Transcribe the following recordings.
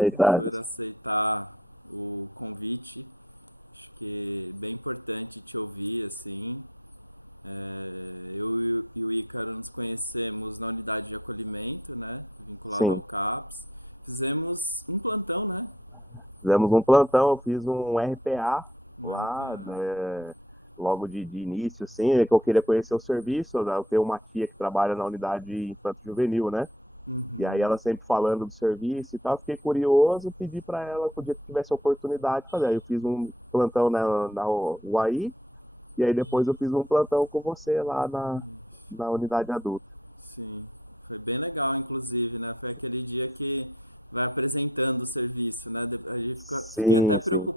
Deitadas. Sim. Fizemos um plantão, eu fiz um RPA lá, né, logo de início, assim, que eu queria conhecer o serviço, né, eu tenho uma tia que trabalha na unidade infanto-juvenil, né? E aí ela sempre falando do serviço e tal, fiquei curioso, pedi para ela, o dia que tivesse a oportunidade de fazer. Aí eu fiz um plantão na UAI, e aí depois eu fiz um plantão com você lá na unidade adulta. Sim, sim.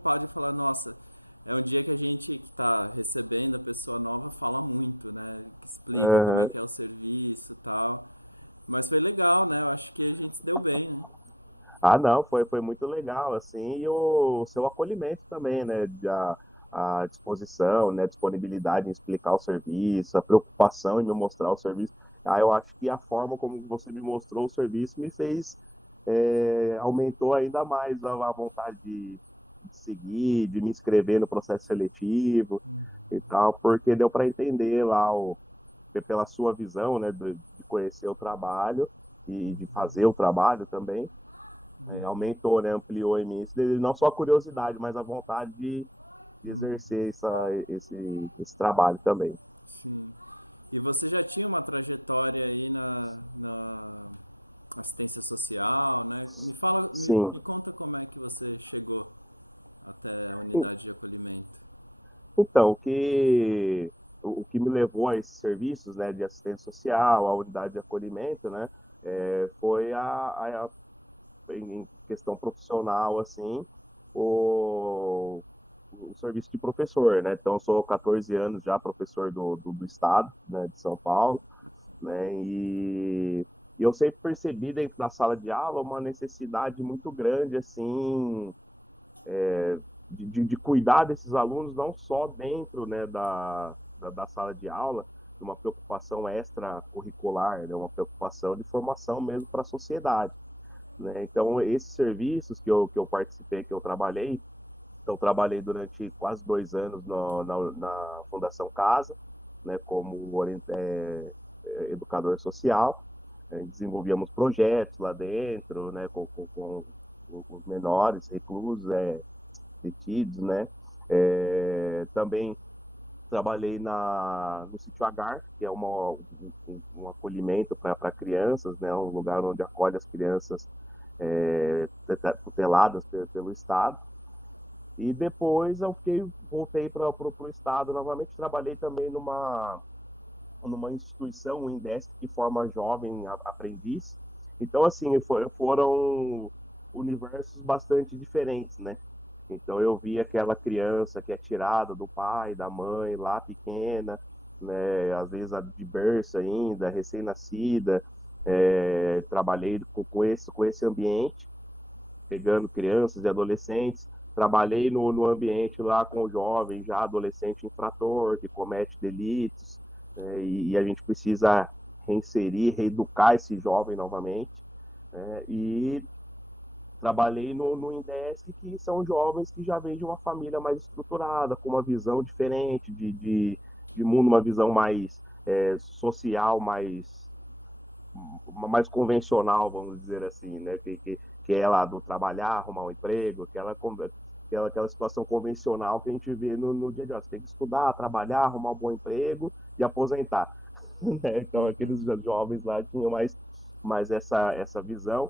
Aham. Ah, não, foi muito legal, assim, e o seu acolhimento também, né, a disposição, né, disponibilidade em explicar o serviço, a preocupação em me mostrar o serviço. Ah, eu acho que a forma como você me mostrou o serviço me fez, aumentou ainda mais a vontade de seguir, de me inscrever no processo seletivo e tal, porque deu para entender lá, pela sua visão, né, de conhecer o trabalho e de fazer o trabalho também, aumentou, né, ampliou em mim isso, não só a curiosidade, mas a vontade de exercer esse trabalho também. Sim. Então, o que me levou a esses serviços, né, de assistência social, a unidade de acolhimento, né, foi em questão profissional, assim, o serviço de professor, né? Então, eu sou 14 anos já professor do estado, né, de São Paulo, né? E eu sempre percebi dentro da sala de aula uma necessidade muito grande, assim, de cuidar desses alunos, não só dentro, né, da sala de aula, uma preocupação extracurricular, né, uma preocupação de formação mesmo para a sociedade, né? Então, esses serviços que eu participei, que eu trabalhei, então, trabalhei durante quase 2 anos na Fundação Casa, né, como educador social. Desenvolvíamos projetos lá dentro, né, com os menores, reclusos, detidos, né. Também trabalhei no Sítio Agar, que é um acolhimento para crianças, né, um lugar onde acolhe as crianças tuteladas pelo Estado. E depois voltei para o estado novamente, trabalhei também numa instituição, o Indesc, que forma jovem aprendiz. Então, assim, foram universos bastante diferentes, né? Então, eu vi aquela criança que é tirada do pai, da mãe, lá pequena, né? Às vezes de berço ainda, recém-nascida. Trabalhei com esse ambiente, pegando crianças e adolescentes. Trabalhei no ambiente lá com jovens, já adolescente infrator, que comete delitos, e a gente precisa reinserir, reeducar esse jovem novamente. E trabalhei no Indesc, que são jovens que já vêm de uma família mais estruturada, com uma visão diferente de mundo, uma visão mais social, mais convencional, vamos dizer assim, né? Que é lá do trabalhar, arrumar um emprego, aquela situação convencional que a gente vê no dia a dia. Você tem que estudar, trabalhar, arrumar um bom emprego e aposentar. Né? Então, aqueles jovens lá tinham mais essa visão.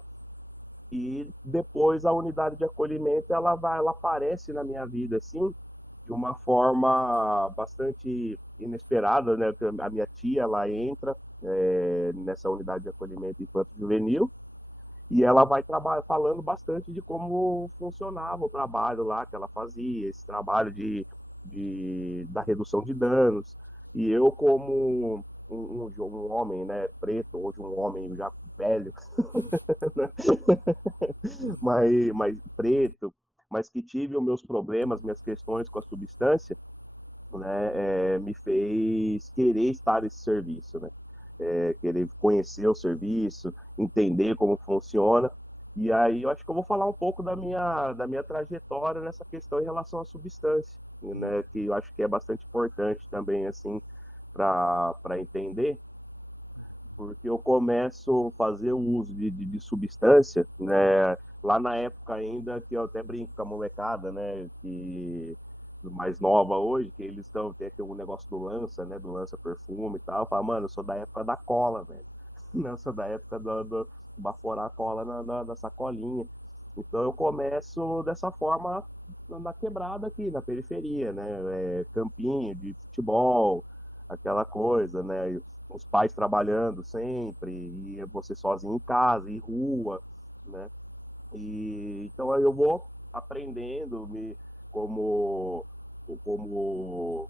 E depois a unidade de acolhimento ela aparece na minha vida assim de uma forma bastante inesperada, né? A minha tia ela entra nessa unidade de acolhimento infanto-juvenil e ela vai falando bastante de como funcionava o trabalho lá que ela fazia, esse trabalho da redução de danos. E eu, como um homem, né, preto, hoje um homem já velho, mas preto, mas que tive os meus problemas, minhas questões com a substância, né, me fez querer estar nesse serviço, né? Querer conhecer o serviço, entender como funciona. E aí eu acho que eu vou falar um pouco da minha trajetória nessa questão em relação à substância, né? Que eu acho que é bastante importante também, assim, para entender, porque eu começo a fazer o uso de substância, né? Lá na época ainda, que eu até brinco com a molecada, né? Que mais nova hoje, que eles estão, tem aqui um negócio do Lança, né? Do Lança Perfume e tal. Eu falo, mano, eu sou da época da cola, velho. Eu sou da época do baforar a cola na sacolinha. Então eu começo dessa forma na quebrada aqui, na periferia, né? Campinho de futebol, aquela coisa, né? Os pais trabalhando sempre, e você sozinho em casa, e rua, né? E então aí eu vou aprendendo como como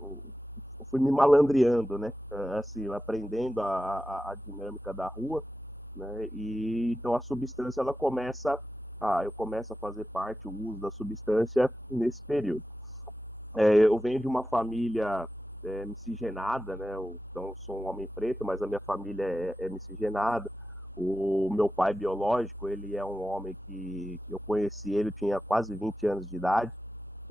eu fui me malandreando, né? Assim, aprendendo a dinâmica da rua, né? E então a substância ela começa eu começo a fazer parte o uso da substância nesse período. Eu venho de uma família miscigenada, né? Então, sou um homem preto, mas a minha família é miscigenada. O meu pai biológico, ele é um homem que eu conheci, ele tinha quase 20 anos de idade,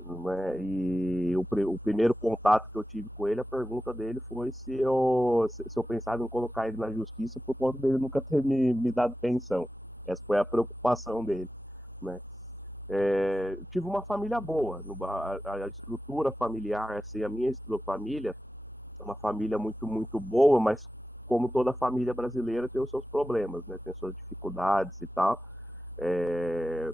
né? E o primeiro contato que eu tive com ele, a pergunta dele foi se eu pensava em colocar ele na justiça por conta dele nunca ter me dado pensão. Essa foi a preocupação dele, né? Tive uma família boa, a estrutura familiar, assim, a minha família é uma família muito, muito boa, mas como toda família brasileira tem os seus problemas, né? Tem suas dificuldades e tal. É,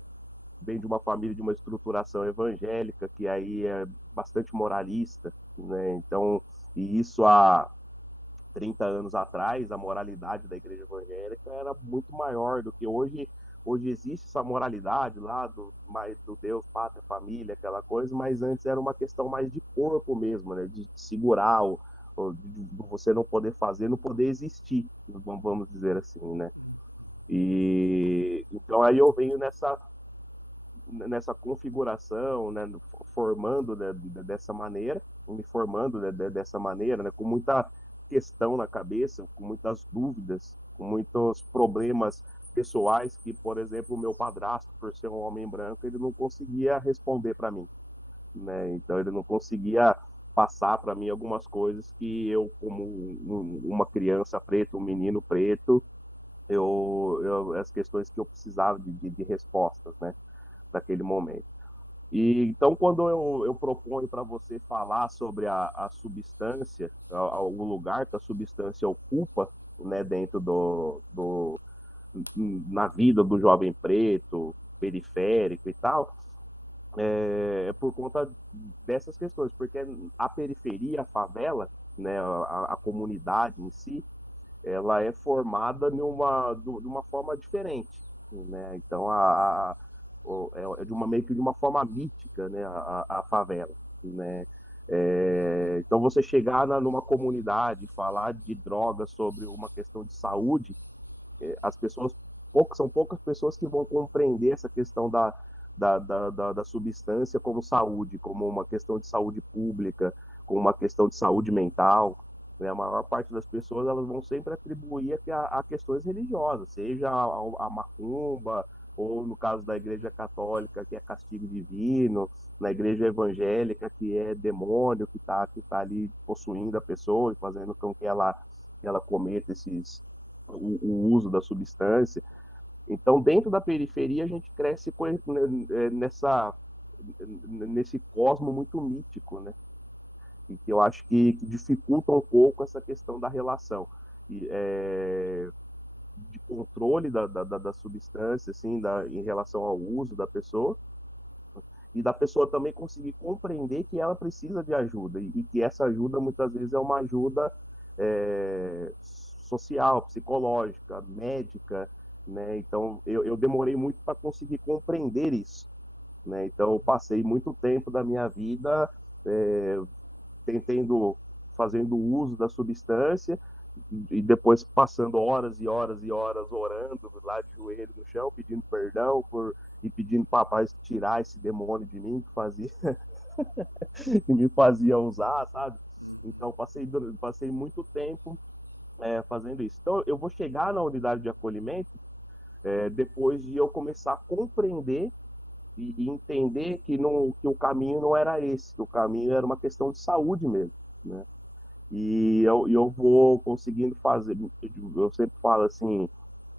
Vem de uma família de uma estruturação evangélica, que aí é bastante moralista, né? Então, e isso há 30 anos atrás, a moralidade da igreja evangélica era muito maior do que hoje. Hoje existe essa moralidade lá do Deus, pátria, família, aquela coisa, mas antes era uma questão mais de corpo mesmo, né? De segurar, de você não poder fazer, não poder existir, vamos dizer assim, né? E então aí eu venho nessa configuração, né, formando, né, dessa maneira, me formando, né, dessa maneira, né, com muita questão na cabeça, com muitas dúvidas, com muitos problemas pessoais que, por exemplo, o meu padrasto, por ser um homem branco, ele não conseguia responder para mim, né? Então ele não conseguia passar para mim algumas coisas que eu, como uma criança preta, um menino preto, as questões que eu precisava de respostas, né? Daquele momento. E então, quando eu proponho para você falar sobre a substância, o lugar que a substância ocupa, né, dentro na vida do jovem preto, periférico e tal, por conta dessas questões, porque a periferia, a favela, né, a comunidade em si, ela é formada de uma forma diferente, né? Então é de uma meio que de uma forma mítica, né? A favela, né? Então você chegar numa comunidade, falar de drogas sobre uma questão de saúde, as pessoas são poucas pessoas que vão compreender essa questão da substância como saúde, como uma questão de saúde pública, como uma questão de saúde mental, né? A maior parte das pessoas elas vão sempre atribuir a questões religiosas, seja a macumba, ou no caso da igreja católica, que é castigo divino, na igreja evangélica, que é demônio que tá ali possuindo a pessoa e fazendo com que ela cometa o uso da substância. Então, dentro da periferia, a gente cresce nesse cosmo muito mítico, né? E que eu acho que dificulta um pouco essa questão da relação e, de controle da substância, assim, em relação ao uso da pessoa, e da pessoa também conseguir compreender que ela precisa de ajuda, e que essa ajuda muitas vezes é uma ajuda social, psicológica, médica, né? Então eu demorei muito para conseguir compreender isso, né? Então eu passei muito tempo da minha vida é, tentando fazendo uso da substância e depois passando horas e horas e horas orando lá de joelho no chão, pedindo perdão e pedindo para paz tirar esse demônio de mim que me fazia usar, sabe? Então passei muito tempo fazendo isso. Então eu vou chegar na unidade de acolhimento depois de eu começar a compreender e entender que o caminho não era esse, que o caminho era uma questão de saúde mesmo, né? E eu vou conseguindo fazer, eu sempre falo assim,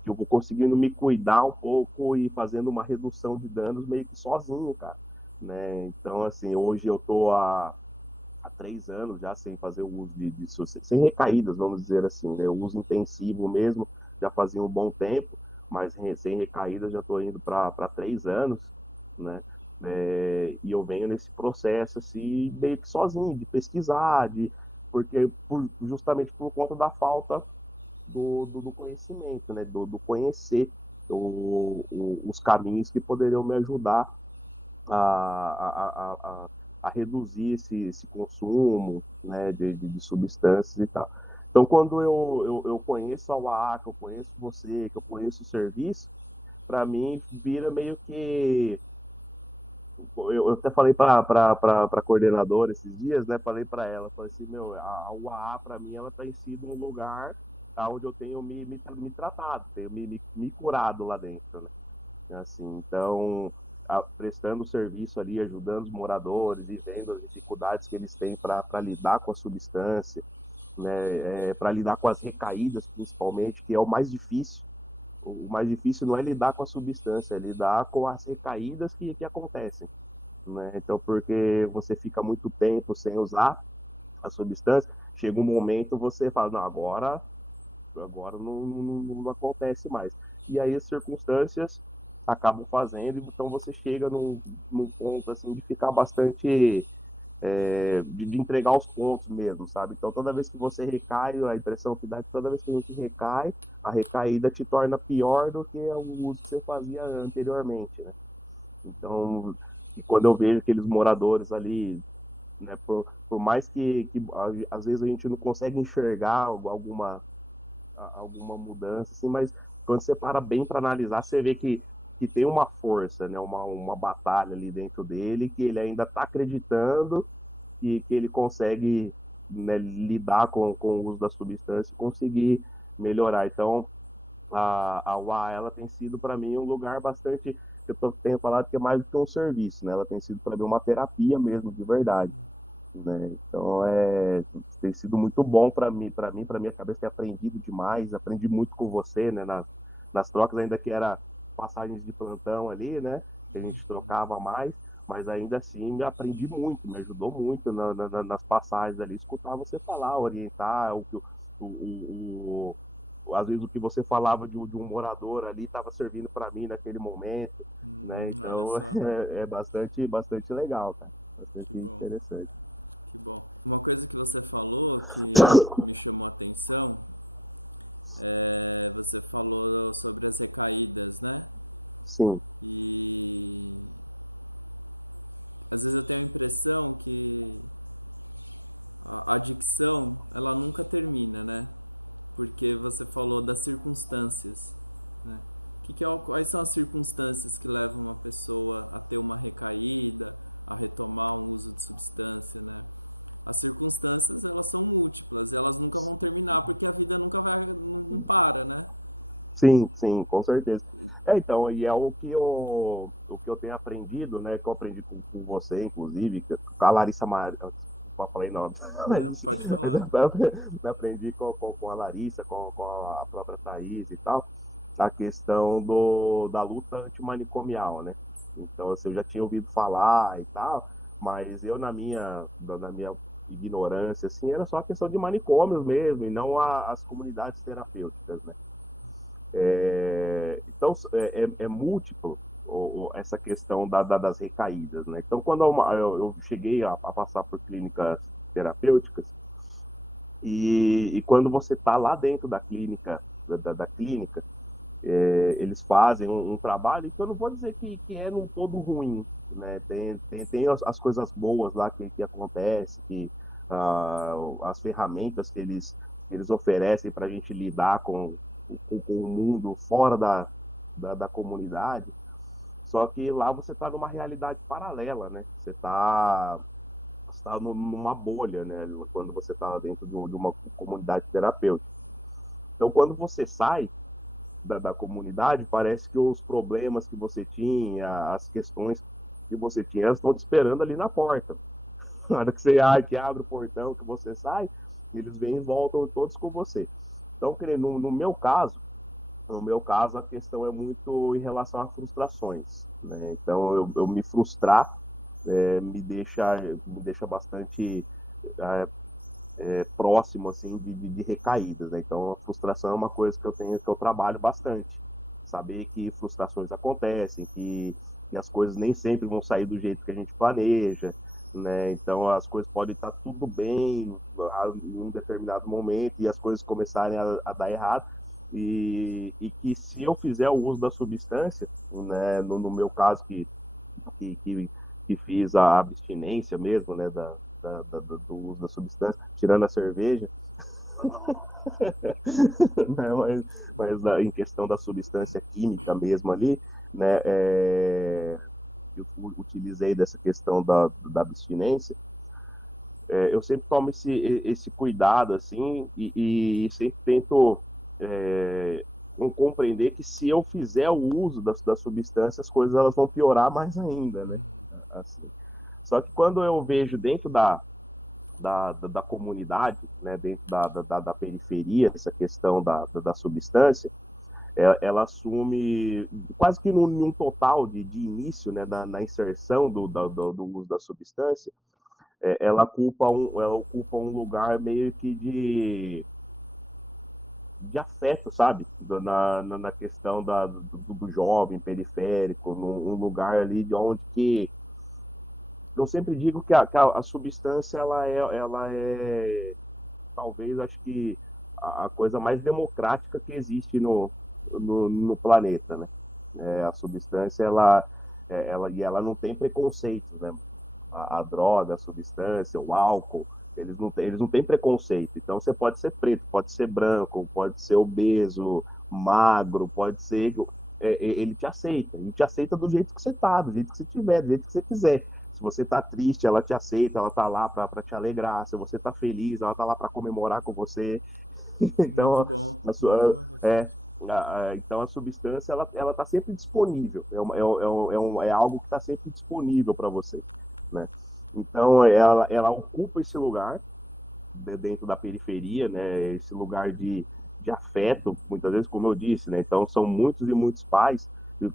que eu vou conseguindo me cuidar um pouco e fazendo uma redução de danos meio que sozinho, cara, né? Então, assim, hoje eu tô há 3 anos já sem fazer o uso sem recaídas, vamos dizer assim, né? O uso intensivo mesmo, já fazia um bom tempo, mas sem recaídas já estou indo para 3 anos, né? E eu venho nesse processo assim, meio que sozinho, de pesquisar, porque justamente por conta da falta do conhecimento, né? Do conhecer os caminhos que poderiam me ajudar a reduzir esse consumo, né, de substâncias e tal. Então, quando eu conheço a UAA, que eu conheço você, que eu conheço o serviço, para mim vira meio que. Eu até falei para a coordenadora esses dias, né? Falei para ela, falei assim, meu, a UAA para mim ela tem sido um lugar onde eu tenho me tratado, tenho me curado lá dentro, né? Assim, então, prestando serviço ali, ajudando os moradores e vendo as dificuldades que eles têm para lidar com a substância, né, para lidar com as recaídas, principalmente, que é o mais difícil. O mais difícil não é lidar com a substância, é lidar com as recaídas que acontecem, né? Então, porque você fica muito tempo sem usar a substância, chega um momento você fala, não, agora não acontece mais. E aí as circunstâncias acabam fazendo, então você chega num ponto assim de ficar bastante de entregar os pontos mesmo, sabe? Então toda vez que você recai, a impressão que dá é que toda vez que a gente recai, a recaída te torna pior do que o uso que você fazia anteriormente, né? Então, e quando eu vejo aqueles moradores ali, né, por mais que às vezes a gente não consegue enxergar alguma mudança, assim, mas quando você para bem para analisar, você vê que tem uma força, né, uma batalha ali dentro dele, que ele ainda está acreditando que ele consegue, né, lidar com o uso da substância e conseguir melhorar. Então, a UA, ela tem sido para mim um lugar bastante, tenho falado que é mais do que um serviço, né? Ela tem sido para mim uma terapia mesmo, de verdade, né? Então tem sido muito bom para minha cabeça ter aprendido demais, aprendi muito com você, né, nas trocas, ainda que era passagens de plantão ali, né, que a gente trocava mais, mas ainda assim me aprendi muito, me ajudou muito nas passagens ali, escutar você falar, orientar às vezes o que você falava de um morador ali estava servindo para mim naquele momento, né? Então é bastante legal, cara, bastante interessante. Sim, sim, com certeza. Então, e é o que eu tenho aprendido, né? Que eu aprendi com você, inclusive, com a Larissa Maria. Desculpa, falei não, mas eu aprendi com a Larissa, com a própria Thaís e tal, a questão da luta antimanicomial, né? Então, assim, eu já tinha ouvido falar e tal, mas eu, na minha ignorância, assim, era só questão de manicômios mesmo, e não as comunidades terapêuticas, né? Então, é múltiplo essa questão das recaídas, né? Então, quando eu cheguei a passar por clínicas terapêuticas, e quando você está lá dentro da clínica, da clínica, eles fazem um trabalho que eu não vou dizer que é num todo ruim, né? Tem as coisas boas lá que acontece, as ferramentas que eles oferecem para a gente lidar com o mundo fora da comunidade, só que lá você está numa realidade paralela, né? Você está numa bolha, né? Quando você está dentro de uma comunidade terapêutica. Então, quando você sai, da comunidade, parece que os problemas que você tinha, as questões que você tinha, elas estão te esperando ali na porta. Na hora que você que abre o portão, que você sai, eles vêm e voltam todos com você. Então, no meu caso, a questão é muito em relação a frustrações, né? Então, eu me frustrar me deixa bastante próximo assim de recaídas, né? Então a frustração é uma coisa que eu tenho que eu trabalho bastante, saber que frustrações acontecem, que as coisas nem sempre vão sair do jeito que a gente planeja, né? Então as coisas podem estar tudo bem em um determinado momento e as coisas começarem a dar errado e que se eu fizer o uso da substância, né, no meu caso que, que, que fiz a abstinência mesmo, né, do uso da substância, tirando a cerveja, né, mas em questão da substância química mesmo ali, né, eu utilizei dessa questão da abstinência, eu sempre tomo esse cuidado, assim, e sempre tento é, compreender que se eu fizer o uso da substância, as coisas elas vão piorar mais ainda, né? Assim. Só que quando eu vejo dentro da comunidade, né, dentro da periferia, essa questão da substância, ela assume quase que num total de início, né, na inserção do uso da substância, ela ocupa um lugar meio que de afeto, sabe? Na questão do jovem periférico, num lugar ali de onde que eu sempre digo que a substância ela é talvez acho que a coisa mais democrática que existe no planeta, né? A substância ela não tem preconceitos, né? A droga, a substância, o álcool, eles não têm preconceito. Então você pode ser preto, pode ser branco, pode ser obeso, magro, pode ser. Ele te aceita do jeito que você tá, do jeito que você tiver, do jeito que você quiser. Se você tá triste, ela te aceita, ela tá lá para te alegrar. Se você tá feliz, ela tá lá para comemorar com você. Então, a sua, é, então a substância ela está sempre disponível, é algo que está sempre disponível para você, né? Então ela ocupa esse lugar dentro da periferia, né? Esse lugar de afeto, muitas vezes, como eu disse, né? Então são muitos e muitos pais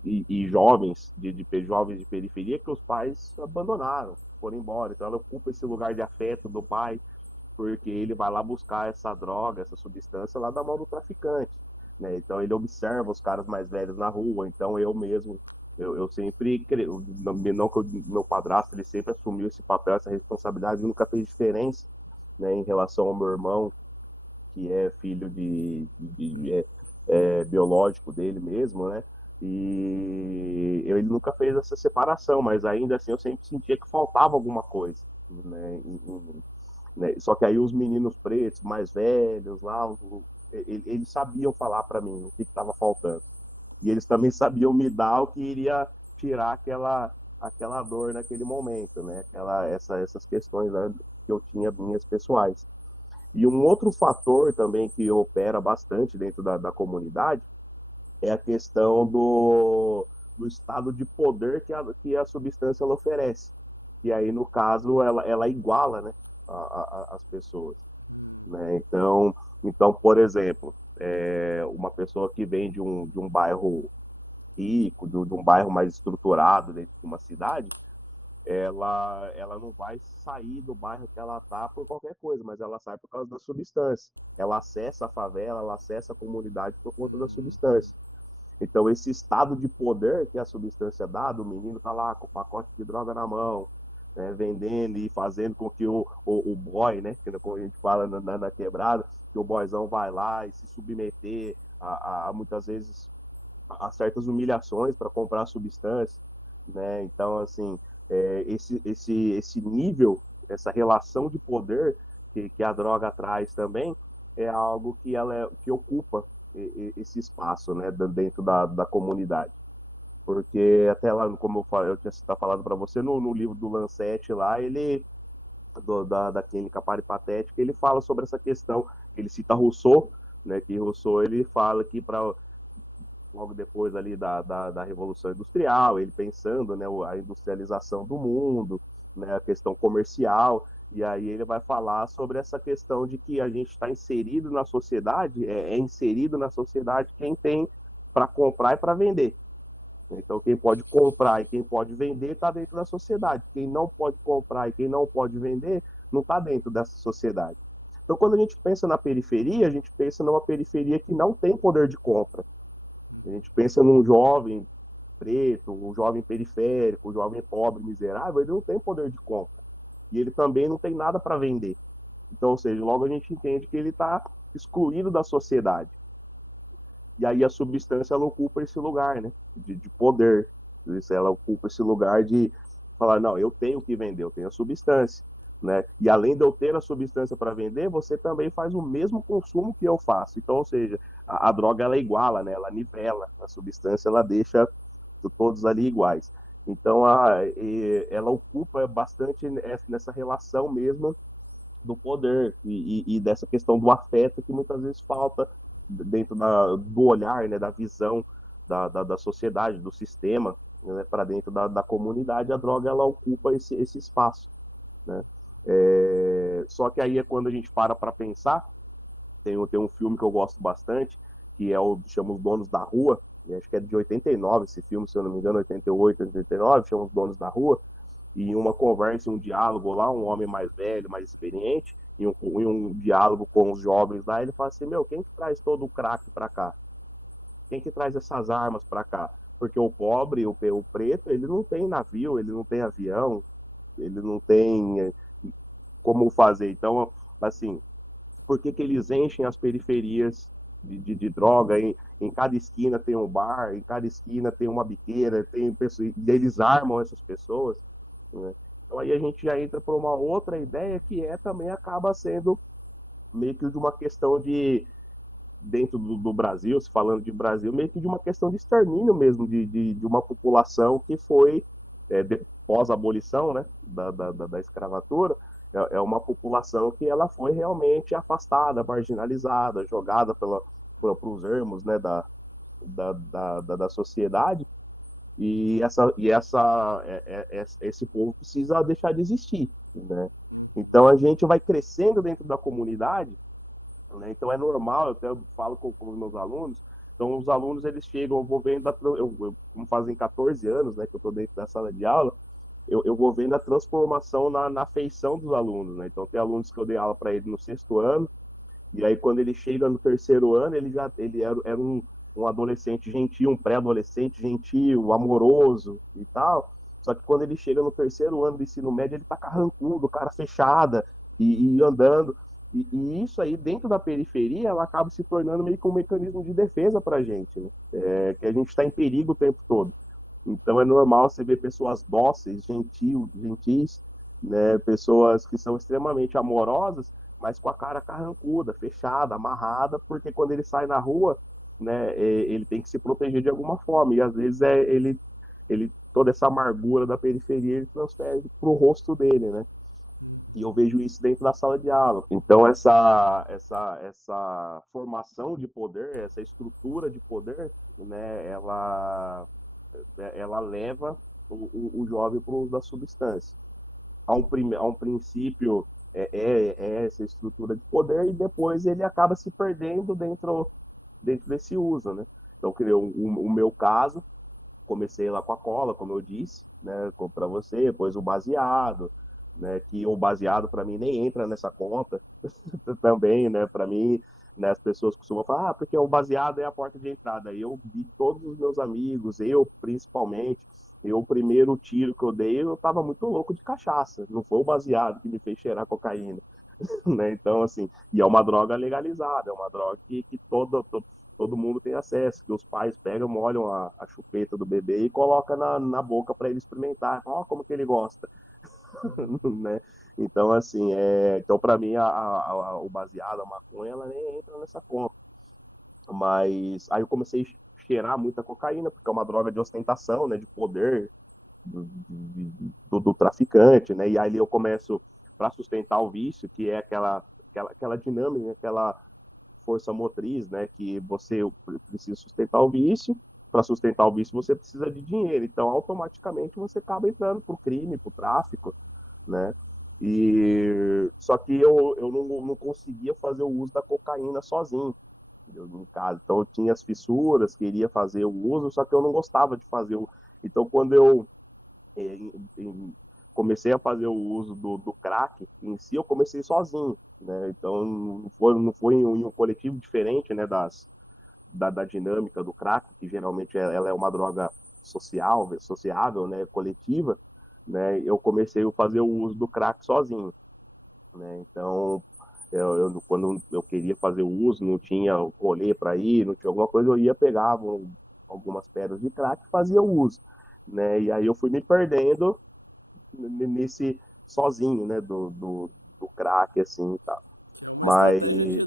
e jovens jovens de periferia que os pais abandonaram, foram embora. Então ela ocupa esse lugar de afeto do pai, porque ele vai lá buscar essa droga, essa substância lá da mão do traficante, né? Então ele observa os caras mais velhos na rua. Então eu mesmo, eu sempre, não que meu padrasto, ele sempre assumiu esse papel, essa responsabilidade, nunca fez diferença, né, em relação ao meu irmão, que é filho biológico dele mesmo, né? E ele nunca fez essa separação, mas ainda assim eu sempre sentia que faltava alguma coisa, né? Né? Só que aí os meninos pretos, mais velhos lá, eles sabiam falar para mim o que estava faltando. E eles também sabiam me dar o que iria tirar aquela dor naquele momento, né? Essas questões, né, que eu tinha minhas pessoais. E um outro fator também que opera bastante dentro da comunidade é a questão do estado de poder que a substância ela oferece. E aí, no caso, ela iguala, né, as pessoas, né? Então, por exemplo, uma pessoa que vem de um bairro rico, de um bairro mais estruturado dentro de uma cidade, ela não vai sair do bairro que ela está por qualquer coisa, mas ela sai por causa da substância. Ela acessa a favela, ela acessa a comunidade por conta da substância. Então, esse estado de poder que a substância dá, o menino está lá com o pacote de droga na mão, né, vendendo e fazendo com que o boy, né, como a gente fala na quebrada, que o boyzão vai lá e se submeter a muitas vezes a certas humilhações para comprar substância, né? Então, assim, esse nível, essa relação de poder que a droga traz também é algo que ocupa esse espaço, né, dentro da comunidade. Porque até lá, como eu tinha falado para você, no livro do Lancet lá, da clínica paripatética, ele fala sobre essa questão, ele cita Rousseau, né, que Rousseau ele fala que para logo depois ali da Revolução Industrial, ele pensando, né, a industrialização do mundo, né, a questão comercial, e aí ele vai falar sobre essa questão de que a gente está inserido na sociedade, é inserido na sociedade quem tem para comprar e para vender. Então, quem pode comprar e quem pode vender está dentro da sociedade. Quem não pode comprar e quem não pode vender não está dentro dessa sociedade. Então, quando a gente pensa na periferia, a gente pensa numa periferia que não tem poder de compra. A gente pensa num jovem preto, um jovem periférico, um jovem pobre, miserável, ele não tem poder de compra. E ele também não tem nada para vender. Então, ou seja, logo a gente entende que ele está excluído da sociedade. E aí a substância ela ocupa esse lugar, né? De poder. Ela ocupa esse lugar de falar, não, eu tenho que vender, eu tenho a substância. Né? E além de eu ter a substância para vender, você também faz o mesmo consumo que eu faço. Então, ou seja, a droga ela iguala, né? Ela nivela, a substância ela deixa todos ali iguais. Então, ela ocupa bastante nessa relação mesmo do poder e dessa questão do afeto que muitas vezes falta dentro do olhar, né, da visão da sociedade, do sistema, né, para dentro da comunidade, a droga ela ocupa esse espaço. Né? Só que aí é quando a gente para pensar, tem um filme que eu gosto bastante, que é o chama Os Donos da Rua, acho que é de 89 esse filme, se eu não me engano, 88, 89, chama Os Donos da Rua, e em uma conversa, um diálogo lá, um homem mais velho, mais experiente, em um diálogo com os jovens lá, ele fala assim, meu, quem que traz todo o crack para cá? Quem que traz essas armas para cá? Porque o pobre, o preto, ele não tem navio, ele não tem avião, ele não tem como fazer. Então, assim, por que que eles enchem as periferias de droga? Em cada esquina tem um bar, em cada esquina tem uma biqueira, tem pessoas, e eles armam essas pessoas. Né? Então aí a gente já entra por uma outra ideia que também acaba sendo meio que de uma questão dentro do Brasil, se falando de Brasil, meio que de uma questão de extermínio mesmo, de uma população que foi, pós-abolição, né, da escravatura, uma população que ela foi realmente afastada, marginalizada, jogada para os ermos, né, da sociedade, esse povo precisa deixar de existir, né? Então a gente vai crescendo dentro da comunidade, né? Então é normal, eu até falo com os meus alunos, então os alunos eles chegam, eu vou vendo, como fazem 14 anos, né, que eu estou dentro da sala de aula, eu vou vendo a transformação na feição dos alunos, né? Então tem alunos que eu dei aula para ele no sexto ano, e aí, quando ele chega no terceiro ano, ele era um adolescente gentil, um pré-adolescente gentil, amoroso e tal. Só que quando ele chega no terceiro ano do ensino médio, ele tá carrancudo, cara fechada e andando. E isso aí, dentro da periferia, ela acaba se tornando meio que um mecanismo de defesa para a gente, né? Que a gente está em perigo o tempo todo. Então é normal você ver pessoas dóceis, gentis, né? Pessoas que são extremamente amorosas, mas com a cara carrancuda, fechada, amarrada, porque quando ele sai na rua, né, ele tem que se proteger de alguma forma. E às vezes ele toda essa amargura da periferia ele transfere para o rosto dele, né? E eu vejo isso dentro da sala de aula. Então, essa formação de poder, essa estrutura de poder, né, ela leva o jovem para o uso da substância. Há um princípio, essa estrutura de poder, e depois ele acaba se perdendo dentro desse uso. Né? Então, o meu caso, comecei lá com a cola, como eu disse, né, para você, depois o baseado, né, que o baseado para mim nem entra nessa conta também, né, para mim, né, as pessoas costumam falar, porque o baseado é a porta de entrada. Eu vi todos os meus amigos, eu principalmente, o primeiro tiro que eu dei, eu estava muito louco de cachaça, não foi o baseado que me fez cheirar cocaína. Né? Então, assim, e é uma droga legalizada, é uma droga que todo mundo tem acesso, que os pais pegam, molham a chupeta do bebê e colocam na boca para ele experimentar. Ó, como que ele gosta. Né? Então, assim, então para mim o baseado, a maconha, ela nem entra nessa conta. Mas aí eu comecei a cheirar muita cocaína, porque é uma droga de ostentação, né, de poder do traficante, né? E aí eu começo para sustentar o vício, que é aquela dinâmica, aquela força motriz, né? Que você precisa sustentar o vício, para sustentar o vício você precisa de dinheiro, então automaticamente você acaba entrando para o crime, para o tráfico, né? E só que eu não conseguia fazer o uso da cocaína sozinho, em casa. Então eu tinha as fissuras, queria fazer o uso, só que eu não gostava de fazer o. Então quando eu em, em, comecei a fazer o uso do crack em si, eu comecei sozinho, né? Então não foi em um coletivo diferente, né, da dinâmica do crack, que geralmente ela é uma droga social, sociável, né, coletiva, né? Eu comecei a fazer o uso do crack sozinho, né? Então quando eu queria fazer o uso, não tinha rolê para ir, não tinha alguma coisa, eu ia pegava algumas pedras de crack e fazia o uso, né? E aí eu fui me perdendo nesse sozinho, né, do crack, assim, e tal. Mas,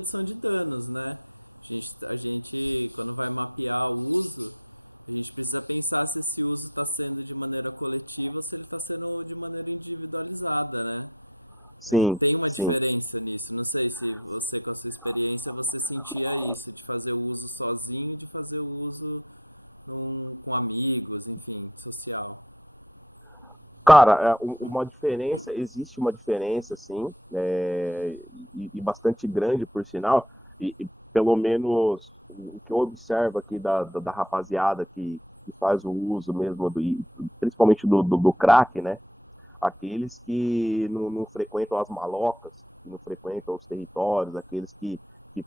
sim, sim. Cara, uma diferença, existe uma diferença, sim, e bastante grande, por sinal, e pelo menos o que eu observo aqui da rapaziada que faz o uso mesmo, e principalmente do crack, né? Aqueles que não frequentam as malocas, que não frequentam os territórios, aqueles que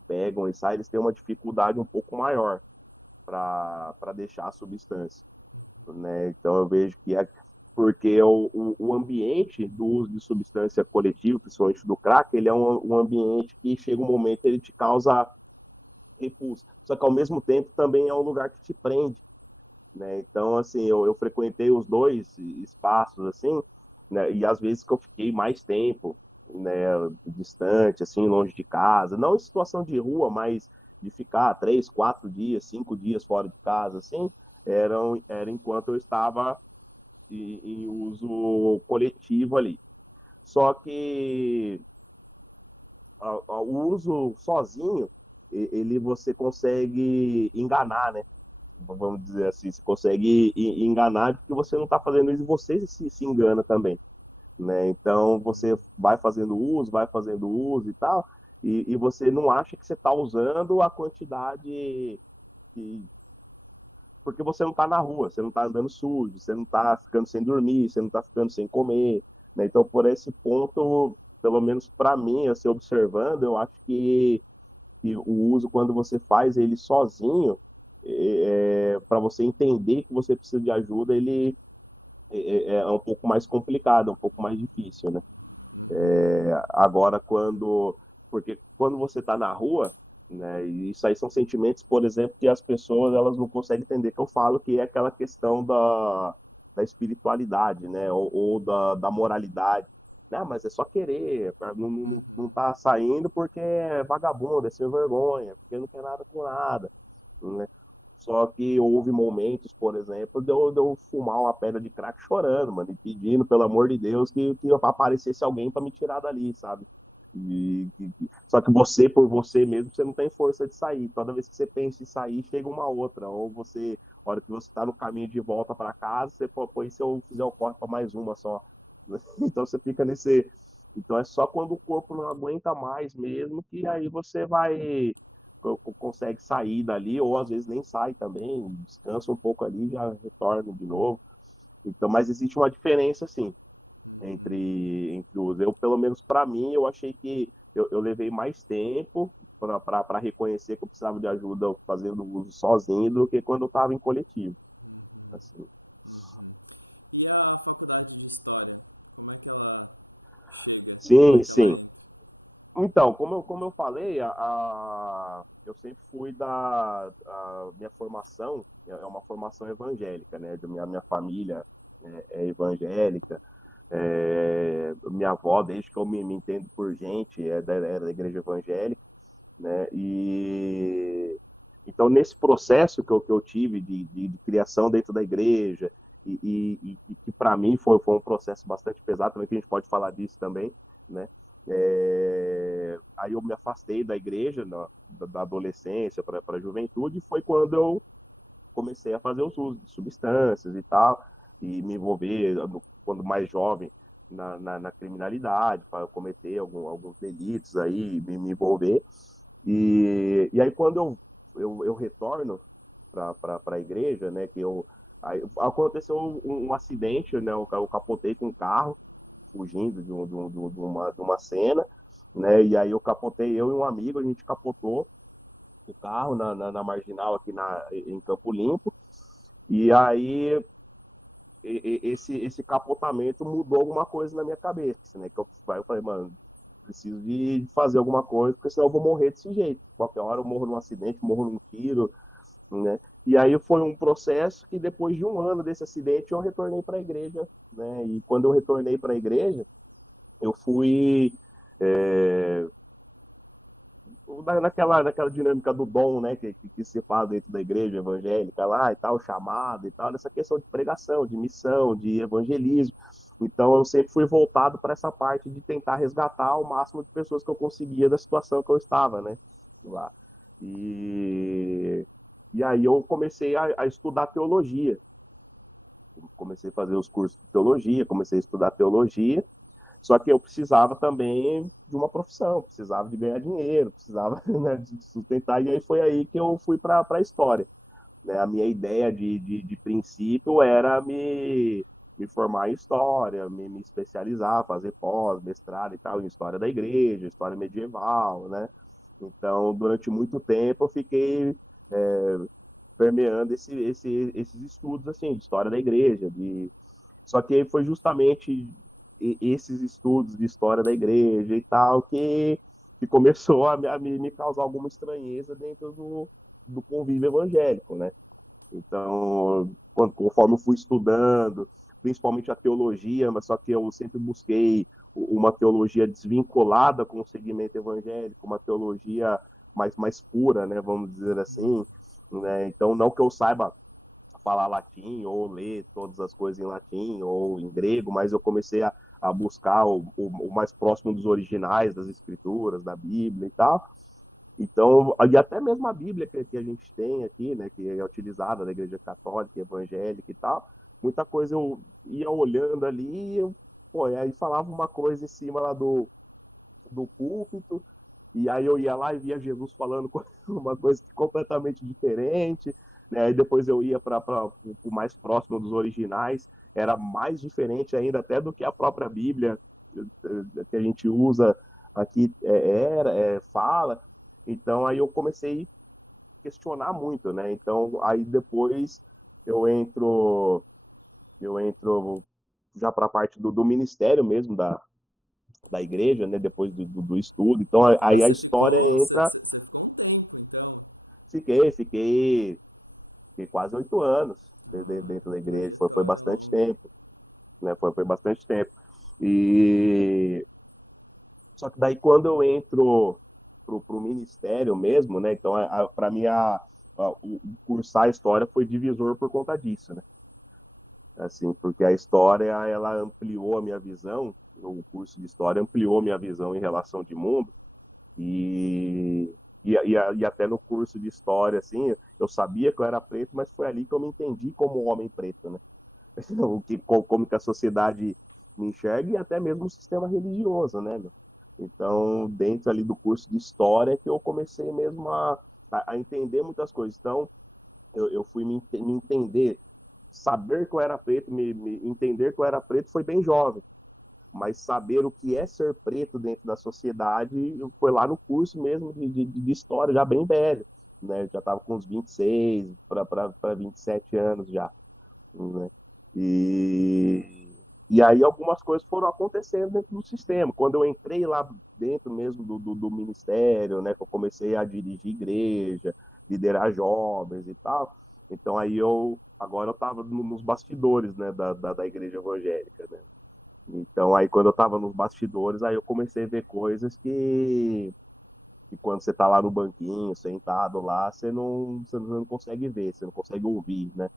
pegam e saem, eles têm uma dificuldade um pouco maior para deixar a substância, né? Então eu vejo que é porque o ambiente do uso de substância coletiva, principalmente do crack, ele é um ambiente que chega um momento ele te causa repulsa. Só que ao mesmo tempo também é um lugar que te prende, né? Então, assim, eu frequentei os dois espaços, assim, né? E às vezes que eu fiquei mais tempo, né? Distante, assim, longe de casa, não em situação de rua, mas de ficar 3, 4 dias, 5 dias fora de casa, assim, era enquanto eu estava em uso coletivo ali. Só que o uso sozinho, ele você consegue enganar, né? Vamos dizer assim, você consegue enganar porque você não está fazendo isso, você se engana também, né? Então você vai fazendo uso e tal, e você não acha que você está usando a quantidade que, porque você não está na rua, você não está andando sujo, você não está ficando sem dormir, você não está ficando sem comer, né? Então por esse ponto, pelo menos para mim, assim, observando, eu acho que o uso, quando você faz ele sozinho, para você entender que você precisa de ajuda, ele é um pouco mais complicado, é um pouco mais difícil, né? Agora, porque quando você está na rua, né, e isso aí são sentimentos, por exemplo, que as pessoas elas não conseguem entender, que eu falo que é aquela questão da espiritualidade, né, ou da moralidade. Não, mas é só querer, não tá saindo porque é vagabundo, é sem vergonha, porque não quer nada com nada, né? Só que houve momentos, por exemplo, de eu fumar uma pedra de crack chorando, mano, e pedindo, pelo amor de Deus, que aparecesse alguém para me tirar dali, sabe? Só que você, por você mesmo, você não tem força de sair. Toda vez que você pensa em sair, chega uma outra. Ou você, na hora que você está no caminho de volta para casa, você pô, e se eu fizer o corte para mais uma só? Então você fica nesse. Então é só quando o corpo não aguenta mais mesmo que aí você vai consegue sair dali, ou às vezes nem sai também, descansa um pouco ali e já retorna de novo. Então, mas existe uma diferença, assim, entre os. Eu, pelo menos para mim, eu achei que eu levei mais tempo para reconhecer que eu precisava de ajuda fazendo uso sozinho do que quando eu estava em coletivo. Assim. Sim, sim. Então, como eu falei, eu sempre fui minha formação é uma formação evangélica, né? Minha família é evangélica, minha avó, desde que eu me entendo por gente, é da igreja evangélica, né? E então nesse processo que eu tive de criação dentro da igreja e que para mim foi um processo bastante pesado também, que a gente pode falar disso também, né? Aí eu me afastei da igreja, da adolescência para a juventude, e foi quando eu comecei a fazer os usos de substâncias e tal, e me envolver, quando mais jovem, na criminalidade, para cometer alguns delitos aí, me envolver. E aí, quando eu retorno para a igreja, né, aí, aconteceu um acidente, né, eu capotei com um carro, fugindo de uma cena, né, e aí eu capotei, eu e um amigo, a gente capotou o carro na marginal aqui em Campo Limpo, e aí esse capotamento mudou alguma coisa na minha cabeça, né? Aí eu falei, mano, preciso de fazer alguma coisa, porque senão eu vou morrer desse jeito. Qualquer hora eu morro num acidente, morro num tiro, né? E aí foi um processo que depois de um ano desse acidente eu retornei para a igreja, né? E quando eu retornei para a igreja, eu fui naquela dinâmica do dom, né, que se fala dentro da igreja evangélica lá e tal, chamado e tal, nessa questão de pregação, de missão, de evangelismo. Então eu sempre fui voltado para essa parte de tentar resgatar o máximo de pessoas que eu conseguia da situação que eu estava, né, lá. E, e aí eu comecei a estudar teologia. Comecei a fazer os cursos de teologia, comecei a estudar teologia, só que eu precisava também de uma profissão, precisava de ganhar dinheiro, precisava, né, de sustentar, e aí foi aí que eu fui para a história. Né? A minha ideia de princípio era me formar em história, me especializar, fazer pós, mestrado e tal, em história da igreja, história medieval, né? Então, durante muito tempo, eu fiquei permeando esses estudos assim, de história da igreja, só que foi justamente esses estudos de história da igreja e tal que começou a me causar alguma estranheza dentro do convívio evangélico, né? Então, conforme eu fui estudando, principalmente a teologia, mas só que eu sempre busquei uma teologia desvinculada com o segmento evangélico, uma teologia mais pura, né, vamos dizer assim, né? Então, não que eu saiba falar latim ou ler todas as coisas em latim ou em grego, mas eu comecei a buscar o mais próximo dos originais das escrituras, da Bíblia e tal. Então, e até mesmo a Bíblia que a gente tem aqui, né, que é utilizada na Igreja Católica, Evangélica e tal, muita coisa eu ia olhando ali e pô, e aí falava uma coisa em cima lá do púlpito, e aí eu ia lá e via Jesus falando uma coisa completamente diferente, né? Aí depois eu ia para o mais próximo dos originais, era mais diferente ainda até do que a própria Bíblia que a gente usa aqui fala. Então aí eu comecei a questionar muito, né? Então aí depois eu entro eu entro já para a parte do ministério mesmo da igreja, né? Depois do estudo. Então aí a história entra. Fiquei quase 8 anos dentro da igreja. Foi bastante tempo, né? Foi bastante tempo. E só que daí quando eu entro pro ministério mesmo, né? Então para mim o cursar a história foi divisor por conta disso, né? Assim, porque a história ela ampliou a minha visão, o curso de história ampliou minha visão em relação de mundo. E até no curso de história, assim, eu sabia que eu era preto, mas foi ali que eu me entendi como homem preto, né? Como que a sociedade me enxerga e até mesmo o sistema religioso, né, meu? Então, dentro ali do curso de história que eu comecei mesmo a entender muitas coisas. Então, eu fui me entender, saber que eu era preto, me entender que eu era preto foi bem jovem, mas saber o que é ser preto dentro da sociedade foi lá no curso mesmo de história, já bem velho, né? Eu já estava com uns 26 para 27 anos já, né? E aí algumas coisas foram acontecendo dentro do sistema. Quando eu entrei lá dentro mesmo do ministério, né, que eu comecei a dirigir igreja, liderar jovens e tal, então aí agora eu estava nos bastidores, né, da igreja evangélica, né? Então, aí quando eu estava nos bastidores, aí eu comecei a ver coisas que quando você está lá no banquinho, sentado lá, você não consegue ver, você não consegue ouvir, né?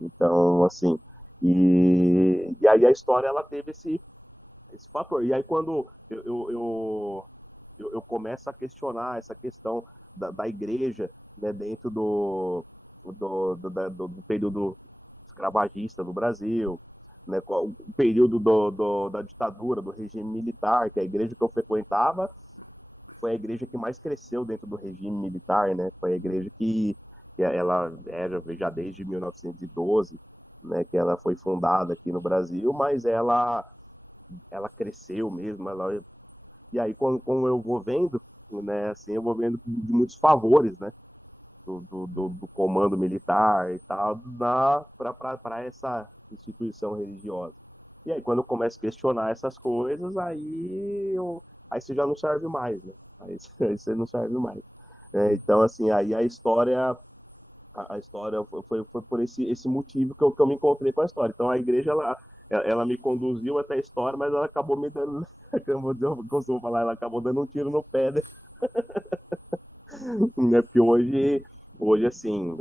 Então, assim, e aí a história, ela teve esse fator. E aí quando eu começo a questionar essa questão da igreja, né, dentro do período escravagista do Brasil, né, o período da ditadura, do regime militar, que a igreja que eu frequentava foi a igreja que mais cresceu dentro do regime militar, né? Foi a igreja que ela era já desde 1912, né? Que ela foi fundada aqui no Brasil, mas ela cresceu mesmo, e aí quando eu vou vendo, né? Assim, eu vou vendo de muitos favores, né? Do comando militar e tal, para essa instituição religiosa. E aí, quando eu começo a questionar essas coisas, aí você já não serve mais, né? Aí você não serve mais. Então, assim, aí a história foi por esse motivo que eu me encontrei com a história. Então, a igreja, ela me conduziu até a história, mas ela acabou me dando, como eu costumo falar, ela acabou dando um tiro no pé, né? Porque hoje assim,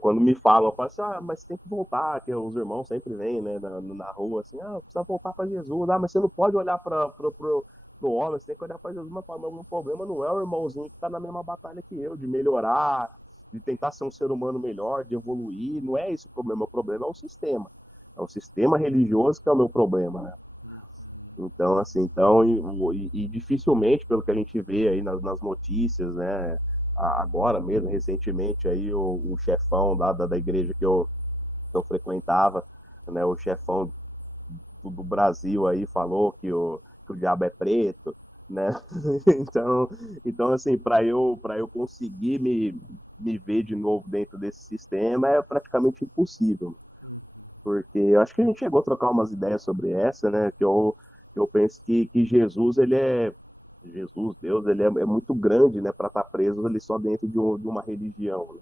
quando me falam, eu falo assim, mas você tem que voltar, que os irmãos sempre vêm, né, na rua, assim, precisa voltar para Jesus, mas você não pode olhar para pro homem, você tem que olhar para Jesus, mas o problema não é o irmãozinho que está na mesma batalha que eu, de melhorar, de tentar ser um ser humano melhor, de evoluir, não é esse o problema é o sistema religioso que é o meu problema, né? Então, assim, e dificilmente, pelo que a gente vê aí nas notícias, né, agora mesmo, recentemente, aí o chefão da igreja que eu frequentava, né, o chefão do Brasil aí falou que o diabo é preto, né? Então, então assim, para eu conseguir me ver de novo dentro desse sistema é praticamente impossível, porque eu acho que a gente chegou a trocar umas ideias sobre essa, né? Que eu penso que Jesus, Jesus, Deus, ele é muito grande, né? Para estar preso ali só dentro de uma religião, né?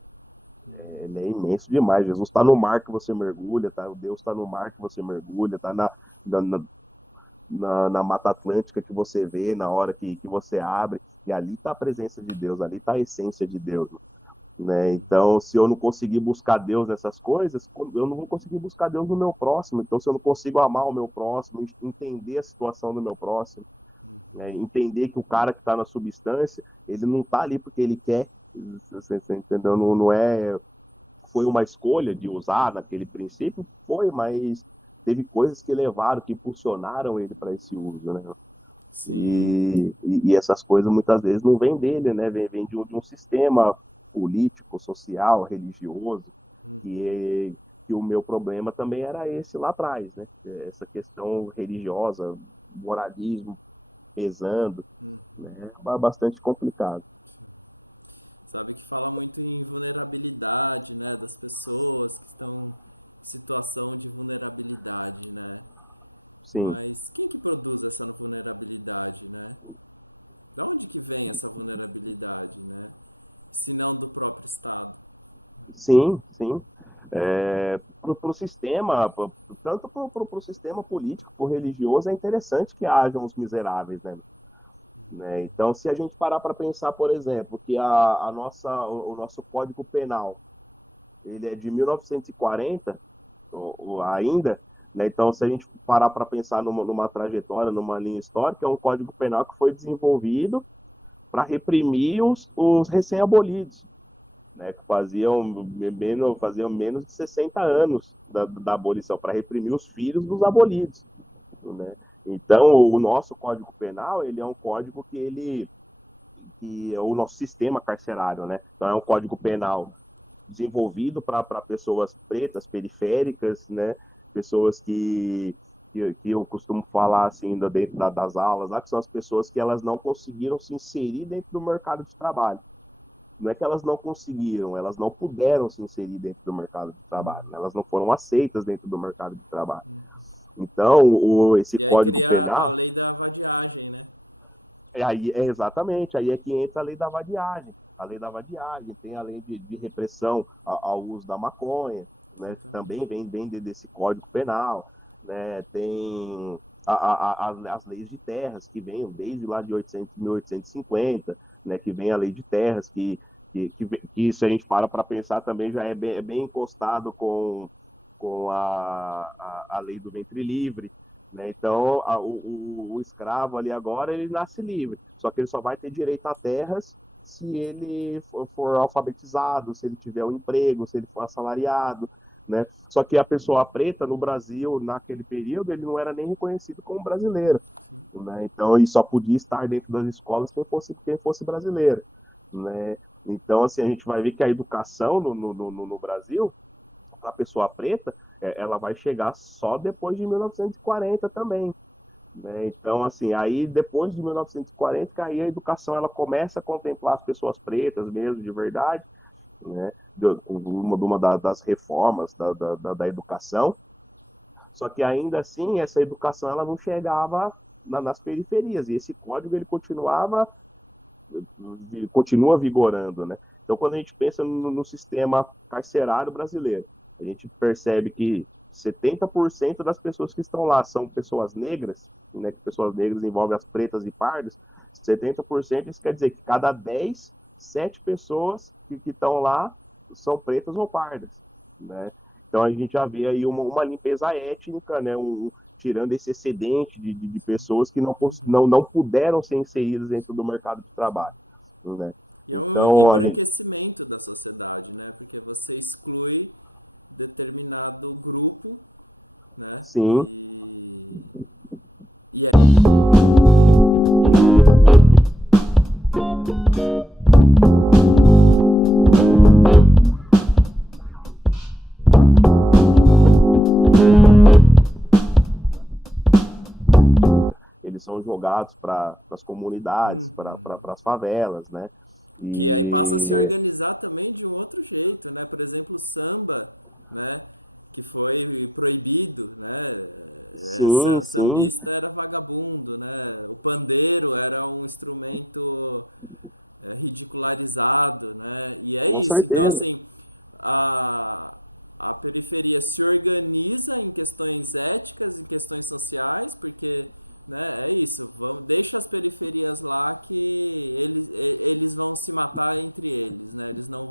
Ele é imenso demais. Jesus está no mar que você mergulha, tá? Deus está no mar que você mergulha, tá na, na, na Mata Atlântica que você vê, na hora que você abre, e ali está a presença de Deus, ali está a essência de Deus, né? Então, se eu não conseguir buscar Deus nessas coisas, eu não vou conseguir buscar Deus no meu próximo. Então, se eu não consigo amar o meu próximo, entender a situação do meu próximo, né? Entender que o cara que está na substância, ele não está ali porque ele quer, você entendeu? Não é, foi uma escolha de usar naquele princípio, foi, mas teve coisas que levaram, que impulsionaram ele para esse uso, né? E essas coisas muitas vezes não vêm dele, né? Vem de um sistema político, social, religioso, que o meu problema também era esse lá atrás, né? Essa questão religiosa, moralismo pesando, né? É bastante complicado. Sim, sim, sim. Para o sistema, tanto para o sistema político, para o religioso, é interessante que hajam os miseráveis, né? Então, se a gente parar para pensar, por exemplo, que o nosso Código Penal ele é de 1940 ainda, né? Então, se a gente parar para pensar numa trajetória, numa linha histórica, é um Código Penal que foi desenvolvido para reprimir os recém-abolidos, né? Que faziam menos de 60 anos da abolição, para reprimir os filhos dos abolidos, né? Então, o nosso Código Penal, ele é um código que é o nosso sistema carcerário, né? Então, é um código penal desenvolvido para pessoas pretas, periféricas, né? Pessoas que eu costumo falar assim dentro das aulas, lá, que são as pessoas que elas não conseguiram se inserir dentro do mercado de trabalho. Não é que elas não conseguiram, elas não puderam se inserir dentro do mercado de trabalho, né? Elas não foram aceitas dentro do mercado de trabalho. Então, esse código penal, exatamente, aí é que entra a lei da vadiagem. A lei da vadiagem, tem a lei de repressão ao uso da maconha, né, que também vem desse Código Penal, né, tem as leis de terras, que vêm desde lá de 1850, né, que vem a lei de terras, que se a gente para pensar também já é bem encostado com a lei do ventre livre, né? Então, o escravo ali agora, ele nasce livre, só que ele só vai ter direito a terras se ele for alfabetizado, se ele tiver um emprego, se ele for assalariado, né? Só que a pessoa preta no Brasil, naquele período, ele não era nem reconhecido como brasileiro, né? Então, ele só podia estar dentro das escolas quem fosse brasileiro, né? Então, assim, a gente vai ver que a educação no Brasil, para a pessoa preta, ela vai chegar só depois de 1940 também, né? Então, assim, aí depois de 1940, que aí a educação ela começa a contemplar as pessoas pretas mesmo, de verdade, né? Uma das reformas da educação, só que ainda assim essa educação ela não chegava nas periferias, e esse código ele continua vigorando, né? Então, quando a gente pensa no sistema carcerário brasileiro, a gente percebe que 70% das pessoas que estão lá são pessoas negras, né, que pessoas negras envolvem as pretas e pardas, 70% isso quer dizer que cada 10, 7 pessoas que estão lá são pretas ou pardas, né? Então a gente já vê aí uma limpeza étnica, né? Tirando esse excedente de pessoas que não puderam ser inseridas dentro do mercado de trabalho, né? Então, a gente, sim, eles são jogados para as comunidades, para as favelas, né? E sim, sim, com certeza.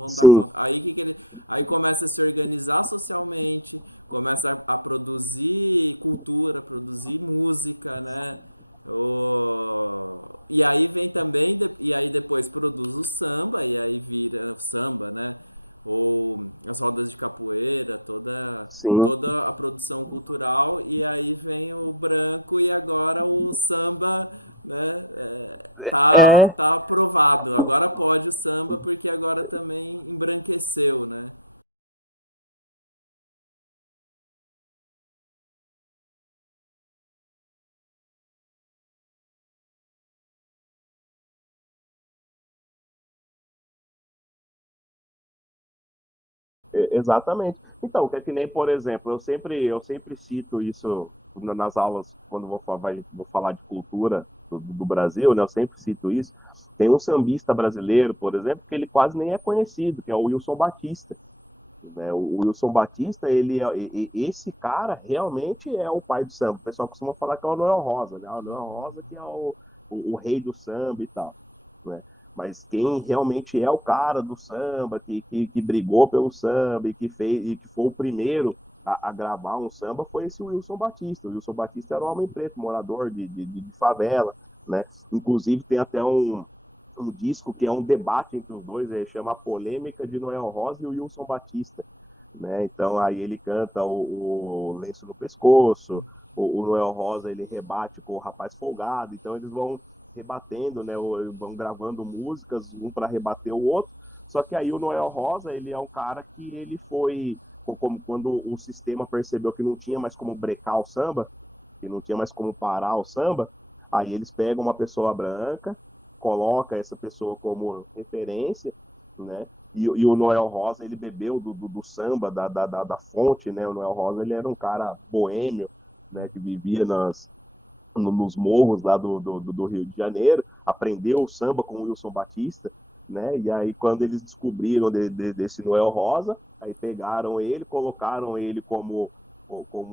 Sim, sim. É, exatamente. Então, que é que nem, por exemplo, eu sempre cito isso nas aulas, quando vou falar de cultura do Brasil, né? Eu sempre cito isso. Tem um sambista brasileiro, por exemplo, que ele quase nem é conhecido, que é o Wilson Batista, né? O Wilson Batista, esse cara realmente é o pai do samba. O pessoal costuma falar que é o Noel Rosa, né? O Noel Rosa que é o rei do samba e tal, né? Mas quem realmente é o cara do samba, que brigou pelo samba e que fez e que foi o primeiro a gravar um samba foi esse Wilson Batista. O Wilson Batista era um homem preto, morador de favela, né? Inclusive tem até um disco que é um debate entre os dois, chama A Polêmica de Noel Rosa e o Wilson Batista, né? Então aí ele canta o Lenço no Pescoço, o Noel Rosa ele rebate com o Rapaz Folgado, então eles vão rebatendo, né? Vão gravando músicas um para rebater o outro. Só que aí o Noel Rosa ele é um cara que ele foi como quando o sistema percebeu que não tinha mais como brecar o samba, que não tinha mais como parar o samba, aí eles pegam uma pessoa branca, coloca essa pessoa como referência, né? E o Noel Rosa, ele bebeu do samba, da fonte, né? O Noel Rosa, ele era um cara boêmio, né? Que vivia nos morros lá do Rio de Janeiro, aprendeu o samba com o Wilson Batista, né? E aí, quando eles descobriram desse Noel Rosa, aí pegaram ele, colocaram ele como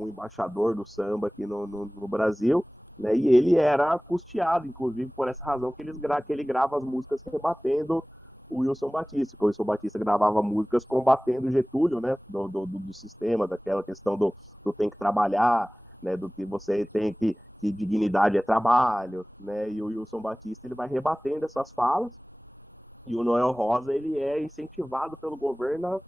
embaixador do samba aqui no Brasil, né? E ele era custeado, inclusive, por essa razão que ele grava as músicas rebatendo o Wilson Batista, porque o Wilson Batista gravava músicas combatendo o Getúlio, né? Do sistema, daquela questão do tem que trabalhar, né, do que você tem que dignidade é trabalho, né, e o Wilson Batista ele vai rebatendo essas falas, e o Noel Rosa ele é incentivado pelo governo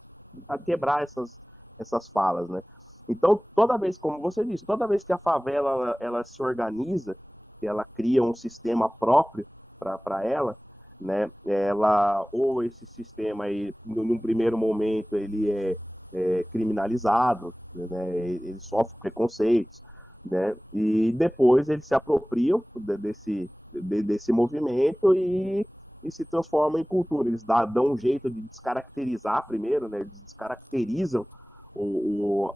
a quebrar essas falas, né? Então, toda vez, como você disse, toda vez que a favela ela se organiza, que ela cria um sistema próprio para ela, né? Ela ou esse sistema aí, num primeiro momento, ele é criminalizado, né? Ele sofre preconceitos, né? E depois eles se apropriam desse movimento e se transformam em cultura. Eles dão um jeito de descaracterizar primeiro, né? Eles descaracterizam o,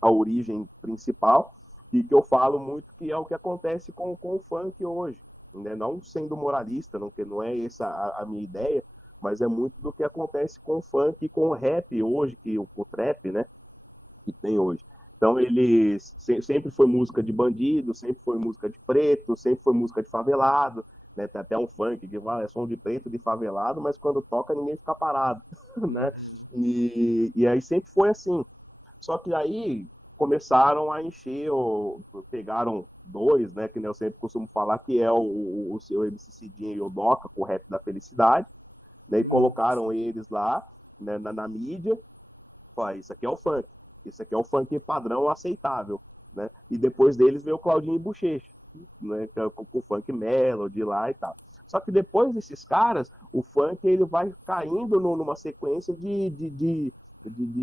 a origem principal, e que eu falo muito que é o que acontece com o funk hoje. Né? Não sendo moralista, não é essa a minha ideia, mas é muito do que acontece com o funk e com o rap hoje, que o trap, né? Que tem hoje. Então ele sempre foi música de bandido, sempre foi música de preto, sempre foi música de favelado, né? Tem até um funk que fala, é som de preto de favelado, mas quando toca ninguém fica parado, né? E aí sempre foi assim. Só que aí começaram a encher, pegaram dois, né? Que eu sempre costumo falar, que é o seu MC Cidinho e o Doca, com o Rap da Felicidade, né? E colocaram eles lá, né, na mídia, fala, isso aqui é o funk, isso aqui é o funk padrão aceitável, né? E depois deles veio o Claudinho e Bochecha, né? Com o funk melody lá e tal. Só que depois desses caras, o funk ele vai caindo numa sequência de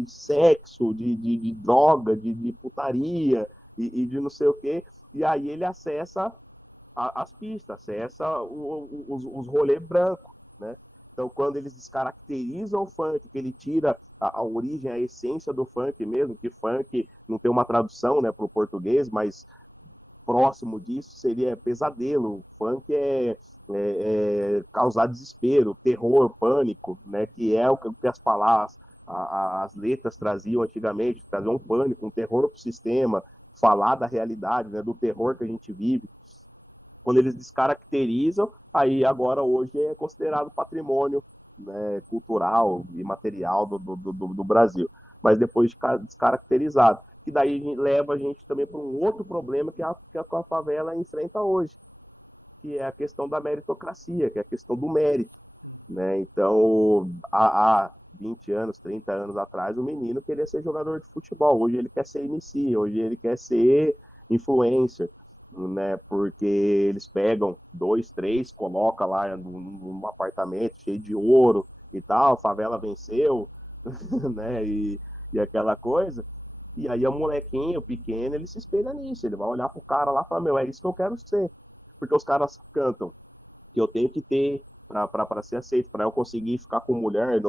sexo, de droga, de putaria e de não sei o quê. E aí ele acessa as pistas, acessa os rolês brancos, né? Então, quando eles descaracterizam o funk, que ele tira a origem, a essência do funk mesmo, que funk não tem uma tradução, né, para o português, mas próximo disso seria pesadelo. O funk causar desespero, terror, pânico, né, que é o que as palavras, as letras traziam antigamente, traziam um pânico, um terror para o sistema, falar da realidade, né, do terror que a gente vive. Quando eles descaracterizam, aí agora hoje é considerado patrimônio, né, cultural e material do Brasil. Mas depois de descaracterizado. Que daí leva a gente também para um outro problema que a favela enfrenta hoje, que é a questão da meritocracia, que é a questão do mérito. Né? Então, há 20 anos, 30 anos atrás, o menino queria ser jogador de futebol. Hoje ele quer ser MC, hoje ele quer ser influencer, né? Porque eles pegam dois, três, coloca lá num apartamento cheio de ouro e tal, a favela venceu, né? E aquela coisa. E aí o molequinho pequeno, ele se espelha nisso, ele vai olhar pro cara lá e falar, meu, é isso que eu quero ser. Porque os caras cantam que eu tenho que ter para ser aceito, para eu conseguir ficar com mulher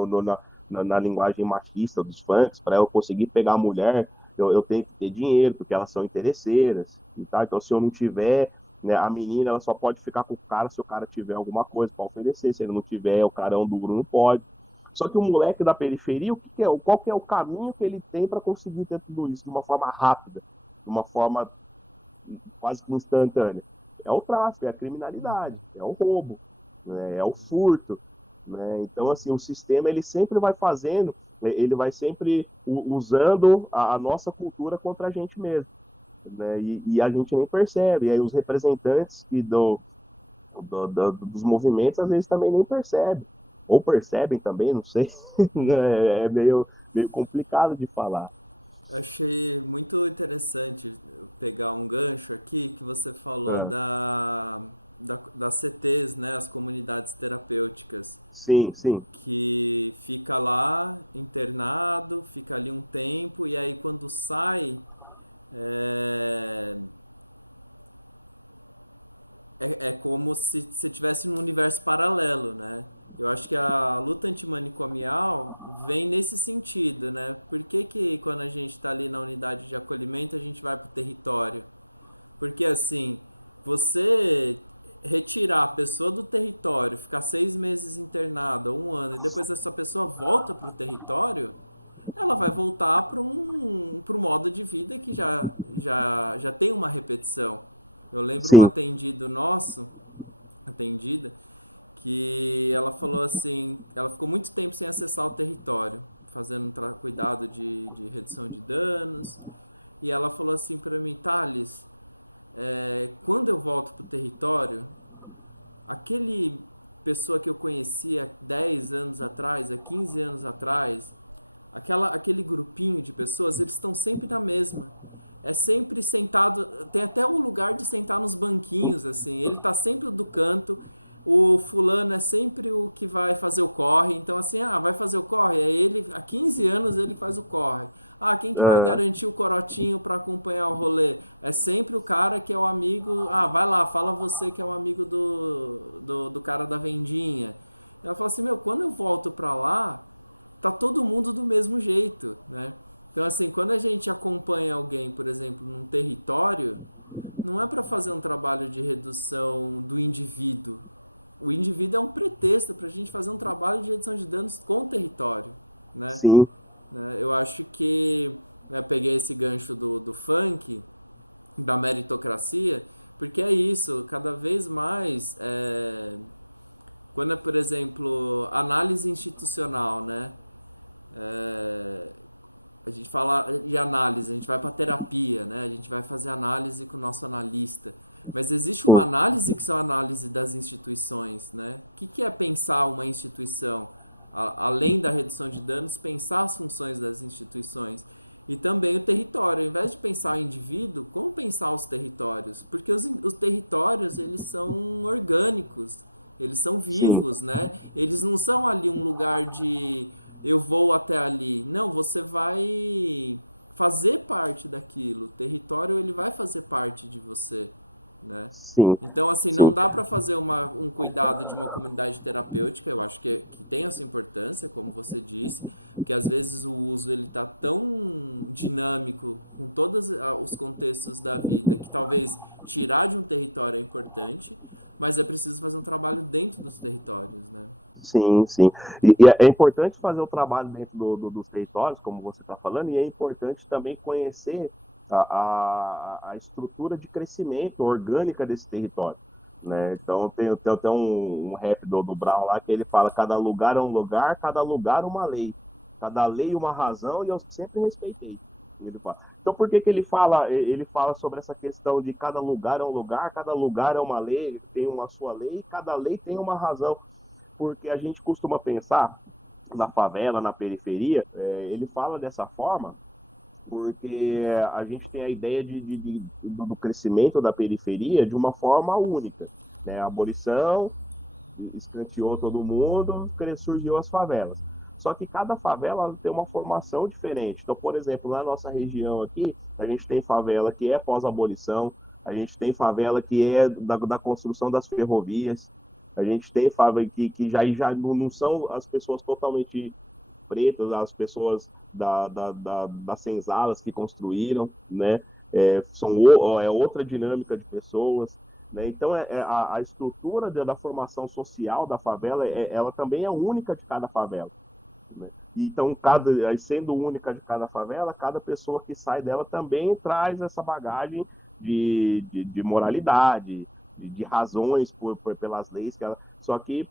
na linguagem machista dos funks, para eu conseguir pegar a mulher, eu tenho que ter dinheiro, porque elas são interesseiras e tal. Então, se eu não tiver, né, a menina ela só pode ficar com o cara se o cara tiver alguma coisa para oferecer. Se ele não tiver, o cara é um duro, não pode. Só que o moleque da periferia, qual que é o caminho que ele tem para conseguir ter tudo isso de uma forma rápida, de uma forma quase que instantânea? É o tráfico, é a criminalidade, é o roubo, né? É o furto. Né? Então, assim, o sistema ele sempre vai fazendo, ele vai sempre usando a nossa cultura contra a gente mesmo. Né? E a gente nem percebe. E aí os representantes dos movimentos às vezes também nem percebem. Ou percebem também, não sei. É meio complicado de falar. É, sim, sim, sim, sim, sim, sim, sim, sim. Sim, sim. E é importante fazer o trabalho dentro dos territórios, como você está falando, e é importante também conhecer a estrutura de crescimento orgânica desse território. Né? Então, tem um rap do Brown lá que ele fala: cada lugar é um lugar, cada lugar uma lei, cada lei uma razão, e eu sempre respeitei. Ele fala. Então, por que, que ele fala? Ele fala sobre essa questão de cada lugar é um lugar, cada lugar é uma lei, tem uma sua lei, cada lei tem uma razão, porque a gente costuma pensar na favela, na periferia, ele fala dessa forma porque a gente tem a ideia do crescimento da periferia de uma forma única. Né? A abolição escanteou todo mundo, surgiu as favelas. Só que cada favela tem uma formação diferente. Então, por exemplo, na nossa região aqui, a gente tem favela que é pós-abolição, a gente tem favela que é da construção das ferrovias, a gente tem favela que já não são as pessoas totalmente pretas, as pessoas das senzalas que construíram, né? É outra dinâmica de pessoas, né? Então, a estrutura da formação social da favela, ela também é única de cada favela. Né? Então, sendo única de cada favela, cada pessoa que sai dela também traz essa bagagem de moralidade, de razões pelas leis que ela. Só que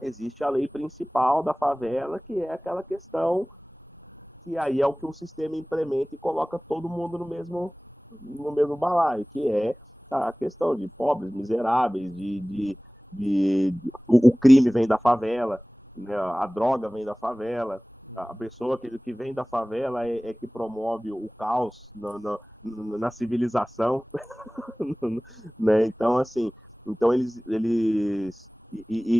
existe a lei principal da favela, que é aquela questão que aí é o que o sistema implementa e coloca todo mundo no mesmo balaio, que é a questão de pobres, miseráveis, o crime vem da favela, né? A droga vem da favela, a pessoa que vem da favela é que promove o caos na civilização, né? Então, assim, então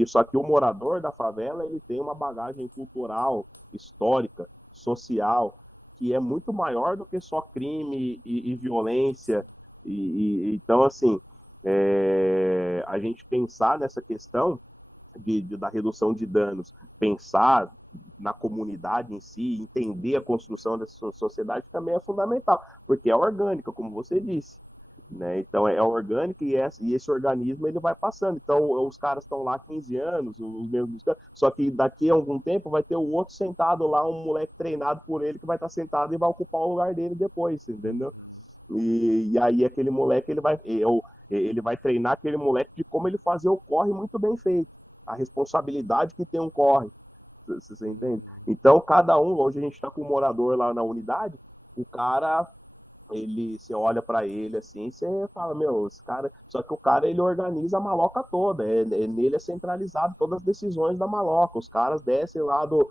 só que o morador da favela ele tem uma bagagem cultural, histórica, social, que é muito maior do que só crime e violência. Então, assim, a gente pensar nessa questão da redução de danos, pensar na comunidade em si, entender a construção dessa sociedade também é fundamental, porque é orgânica, como você disse. Né? Então é orgânico e esse organismo ele vai passando. Então os caras estão lá 15 anos, os mesmos, só que daqui a algum tempo vai ter o outro sentado lá, um moleque treinado por ele que vai estar sentado e vai ocupar o lugar dele depois, entendeu? E aí aquele moleque ele vai treinar aquele moleque de como ele fazer o corre muito bem feito, a responsabilidade que tem um corre, você entende? Então cada um, hoje a gente está com um morador lá na unidade, o cara você olha para ele assim, você fala, meu, esse cara. Só que o cara ele organiza a maloca toda, nele é centralizado todas as decisões da maloca. Os caras descem lá do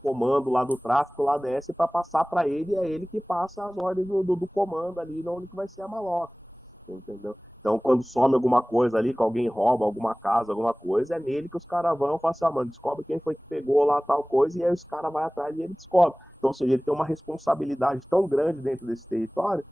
comando, lá do tráfico, lá desce para passar para ele, e é ele que passa as ordens do comando ali, onde que vai ser a maloca. Entendeu? Então, quando some alguma coisa ali, que alguém rouba alguma casa, alguma coisa, é nele que os caras vão e falam assim, mano, descobre quem foi que pegou lá tal coisa, e aí os caras vão atrás e ele descobre. Então, ou seja, ele tem uma responsabilidade tão grande dentro desse território,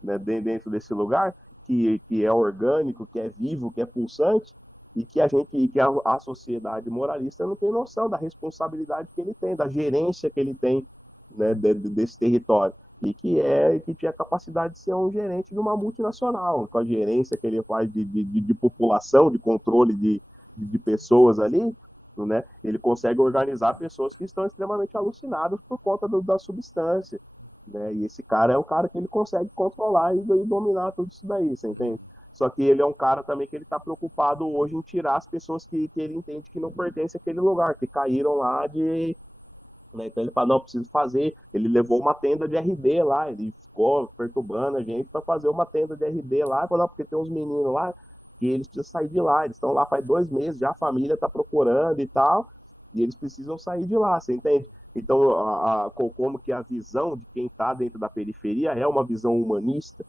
né, dentro desse lugar, que é orgânico, que é vivo, que é pulsante, e que a sociedade moralista não tem noção da responsabilidade que ele tem, da gerência que ele tem, né, desse território. E que tinha a capacidade de ser um gerente de uma multinacional, com a gerência que ele faz de população, de controle de pessoas ali, né? Ele consegue organizar pessoas que estão extremamente alucinadas por conta da substância, né? E esse cara é o cara que ele consegue controlar e dominar tudo isso daí, você entende? Só que ele é um cara também que ele está preocupado hoje em tirar as pessoas que ele entende que não pertencem àquele lugar, que caíram lá de, né? Então ele fala, não, preciso fazer. Ele levou uma tenda de RD lá, ele ficou perturbando a gente para fazer uma tenda de RD lá, falou, não, porque tem uns meninos lá que eles precisam sair de lá, eles estão lá faz 2 meses, já a família está procurando e tal, e eles precisam sair de lá, você entende? Então, como que a visão de quem está dentro da periferia é uma visão humanista,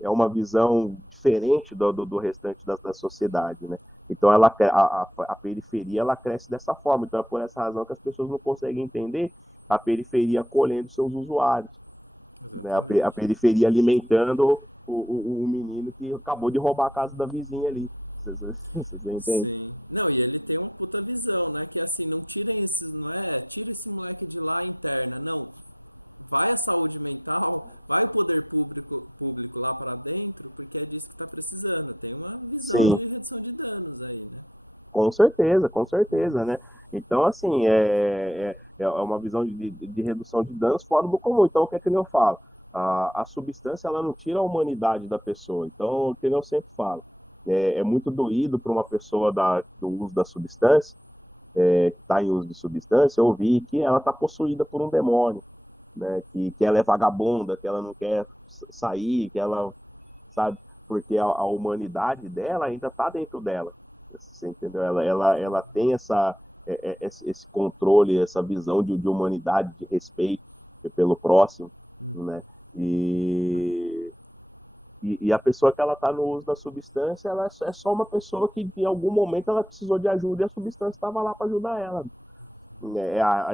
é uma visão diferente do restante da sociedade, né? Então ela a periferia ela cresce dessa forma. Então é por essa razão que as pessoas não conseguem entender a periferia acolhendo seus usuários, né? A periferia alimentando o menino que acabou de roubar a casa da vizinha ali. Vocês entendem? Sim, com certeza, né? Então, assim, é uma visão de redução de danos fora do comum. Então, o que é que eu falo? A substância, ela não tira a humanidade da pessoa. Então, o que eu sempre falo, é muito doído para uma pessoa do uso da substância, que está em uso de substância, ouvir que ela está possuída por um demônio, né? Que ela é vagabunda, que ela não quer sair, que ela, sabe? Porque a humanidade dela ainda está dentro dela. Você entendeu? Ela tem esse controle, essa visão de humanidade, de respeito pelo próximo, né? E, e a pessoa que ela está no uso da substância, ela é só uma pessoa que em algum momento ela precisou de ajuda e a substância estava lá para ajudar ela.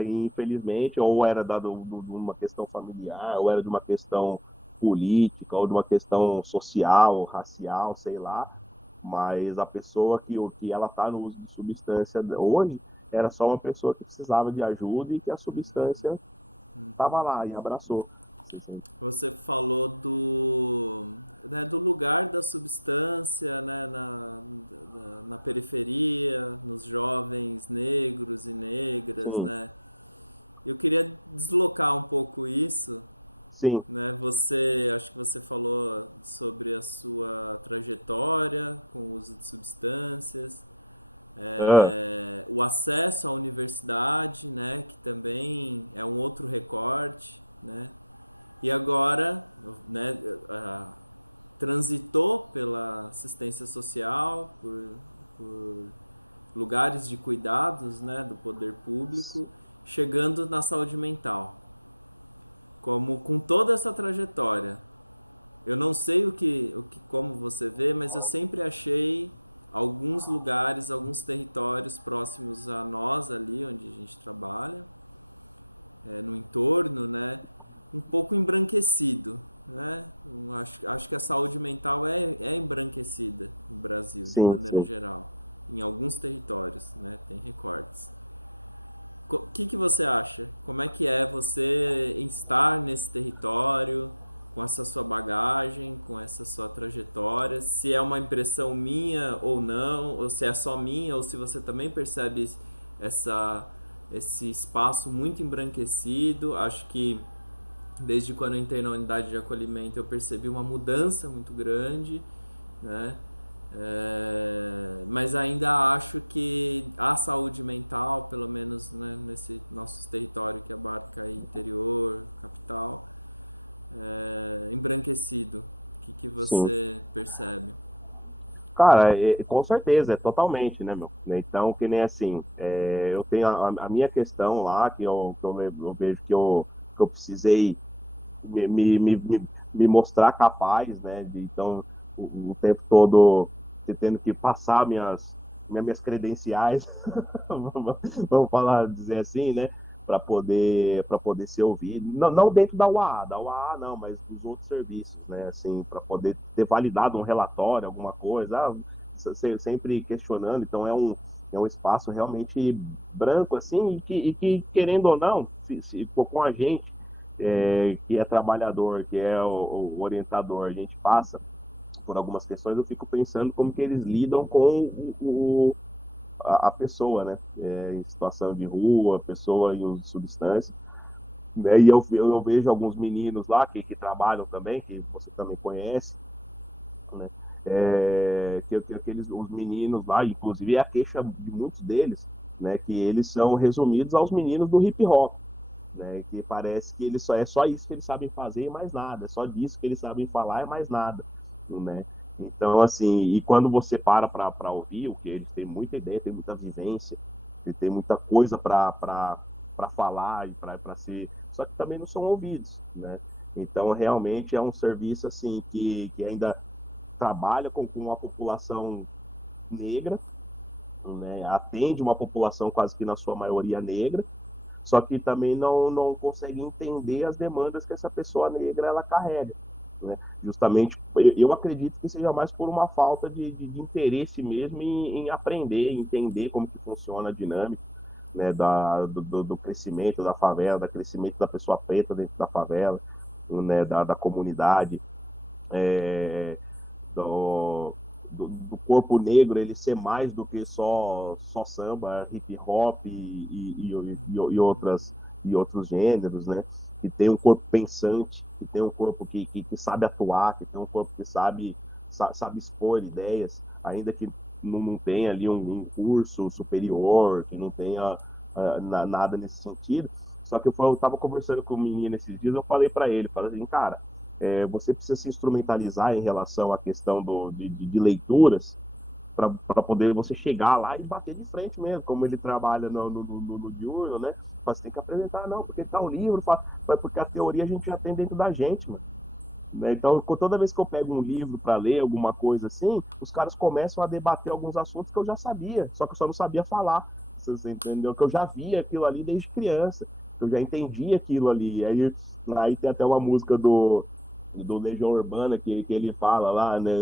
Infelizmente, ou era de uma questão familiar, ou era de uma questão política, ou de uma questão social, racial, sei lá, mas a pessoa que ela está no uso de substância hoje era só uma pessoa que precisava de ajuda e que a substância estava lá e abraçou. Sim, sim. Ah, sim, sim, sim. Cara, com certeza, é totalmente, né, meu? Né, então, que nem assim, eu tenho a minha questão lá, eu vejo que eu precisei me mostrar capaz, né? Então, o tempo todo tendo que passar minhas credenciais, vamos falar, dizer assim, né? Para poder ser ouvido. Não, não dentro da UAA não, mas dos outros serviços, né? Assim, para poder ter validado um relatório, alguma coisa, sempre questionando. Então, é um espaço realmente branco, assim, e que querendo ou não, se for com a gente, que é trabalhador, que é o orientador, a gente passa por algumas questões, eu fico pensando como que eles lidam com a pessoa, né? Em situação de rua, pessoa em uso de substância. Né? E eu vejo alguns meninos lá que trabalham também, que você também conhece, né? Que aqueles os meninos lá, inclusive é a queixa de muitos deles, né? Que eles são resumidos aos meninos do hip hop, né? Que parece que eles só é só isso que eles sabem fazer e mais nada, é só disso que eles sabem falar e mais nada, né? Então, assim, e quando você para ouvir, o que eles têm muita ideia, tem muita vivência, tem muita coisa para falar e para ser, só que também não são ouvidos, né? Então, realmente é um serviço assim que ainda trabalha com uma população negra, né? Atende uma população quase que na sua maioria negra, só que também não consegue entender as demandas que essa pessoa negra ela carrega. Né? Justamente, eu acredito que seja mais por uma falta de interesse mesmo em aprender, entender como que funciona a dinâmica, né, do crescimento da favela, do crescimento da pessoa preta dentro da favela, né, da comunidade, é, do, do corpo negro ele ser mais do que só samba, hip hop e outros gêneros, né? Que tem um corpo pensante, que tem um corpo que sabe atuar, que tem um corpo que sabe expor ideias, ainda que não tenha ali um curso superior, que não tenha nada nesse sentido. Só que eu estava conversando com o menino esses dias, eu falei assim, cara, você precisa se instrumentalizar em relação à questão de leituras para poder você chegar lá e bater de frente mesmo, como ele trabalha no diurno, né? Você tem que apresentar, não, porque tá o livro, porque a teoria a gente já tem dentro da gente, mano. Né? Então, toda vez que eu pego um livro para ler, alguma coisa assim, os caras começam a debater alguns assuntos que eu já sabia, só que eu só não sabia falar. Você entendeu? Que eu já via aquilo ali desde criança, que eu já entendi aquilo ali. Aí tem até uma música do Legião Urbana que ele fala lá, né?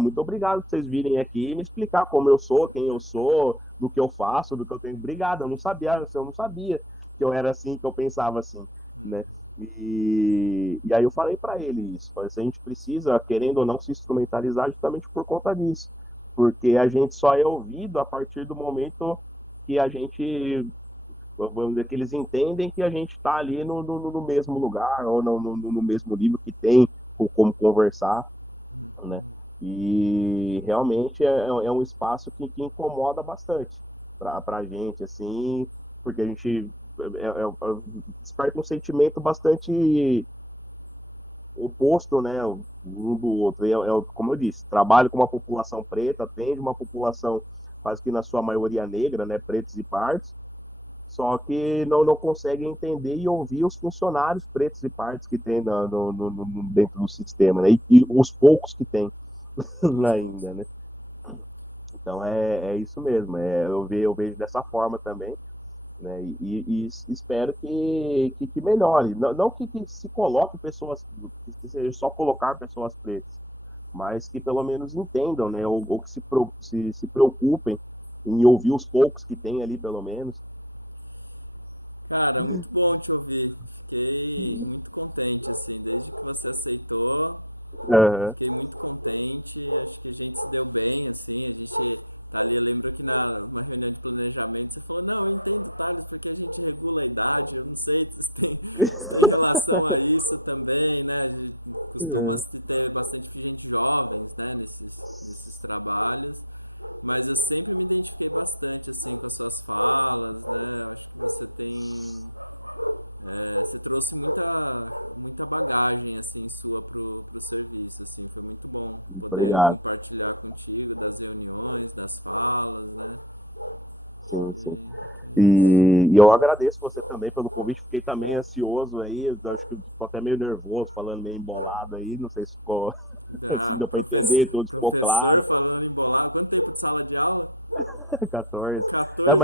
Muito obrigado por vocês virem aqui e me explicar como eu sou, quem eu sou, do que eu faço, do que eu tenho. Obrigado, eu não sabia que eu era assim, que eu pensava assim, né? E aí eu falei para ele isso, falei assim, a gente precisa, querendo ou não, se instrumentalizar justamente por conta disso, porque a gente só é ouvido a partir do momento que a gente, vamos dizer, que eles entendem que a gente está ali no mesmo lugar ou no mesmo livro que tem como conversar, né? E realmente é um espaço que incomoda bastante para a gente, assim, porque a gente desperta um sentimento bastante oposto, né, um do outro. Como eu disse, trabalho com uma população preta, atende uma população quase que na sua maioria negra, né, pretos e pardos, só que não consegue entender e ouvir os funcionários pretos e pardos que tem dentro do sistema, né, e os poucos que tem ainda, né. Então é isso mesmo, eu vejo dessa forma também, né? E espero que melhore. Não que se coloque pessoas, que seja só colocar pessoas pretas, mas que pelo menos entendam, né? Ou que se preocupem em ouvir os poucos que tem ali, pelo menos. Uhum. Uhum. Obrigado. Sim, sim. E eu agradeço você também pelo convite. Fiquei também ansioso aí. Eu acho que estou até meio nervoso, falando meio embolado aí. Não sei se ficou, se deu para entender, tudo ficou claro. 14. É,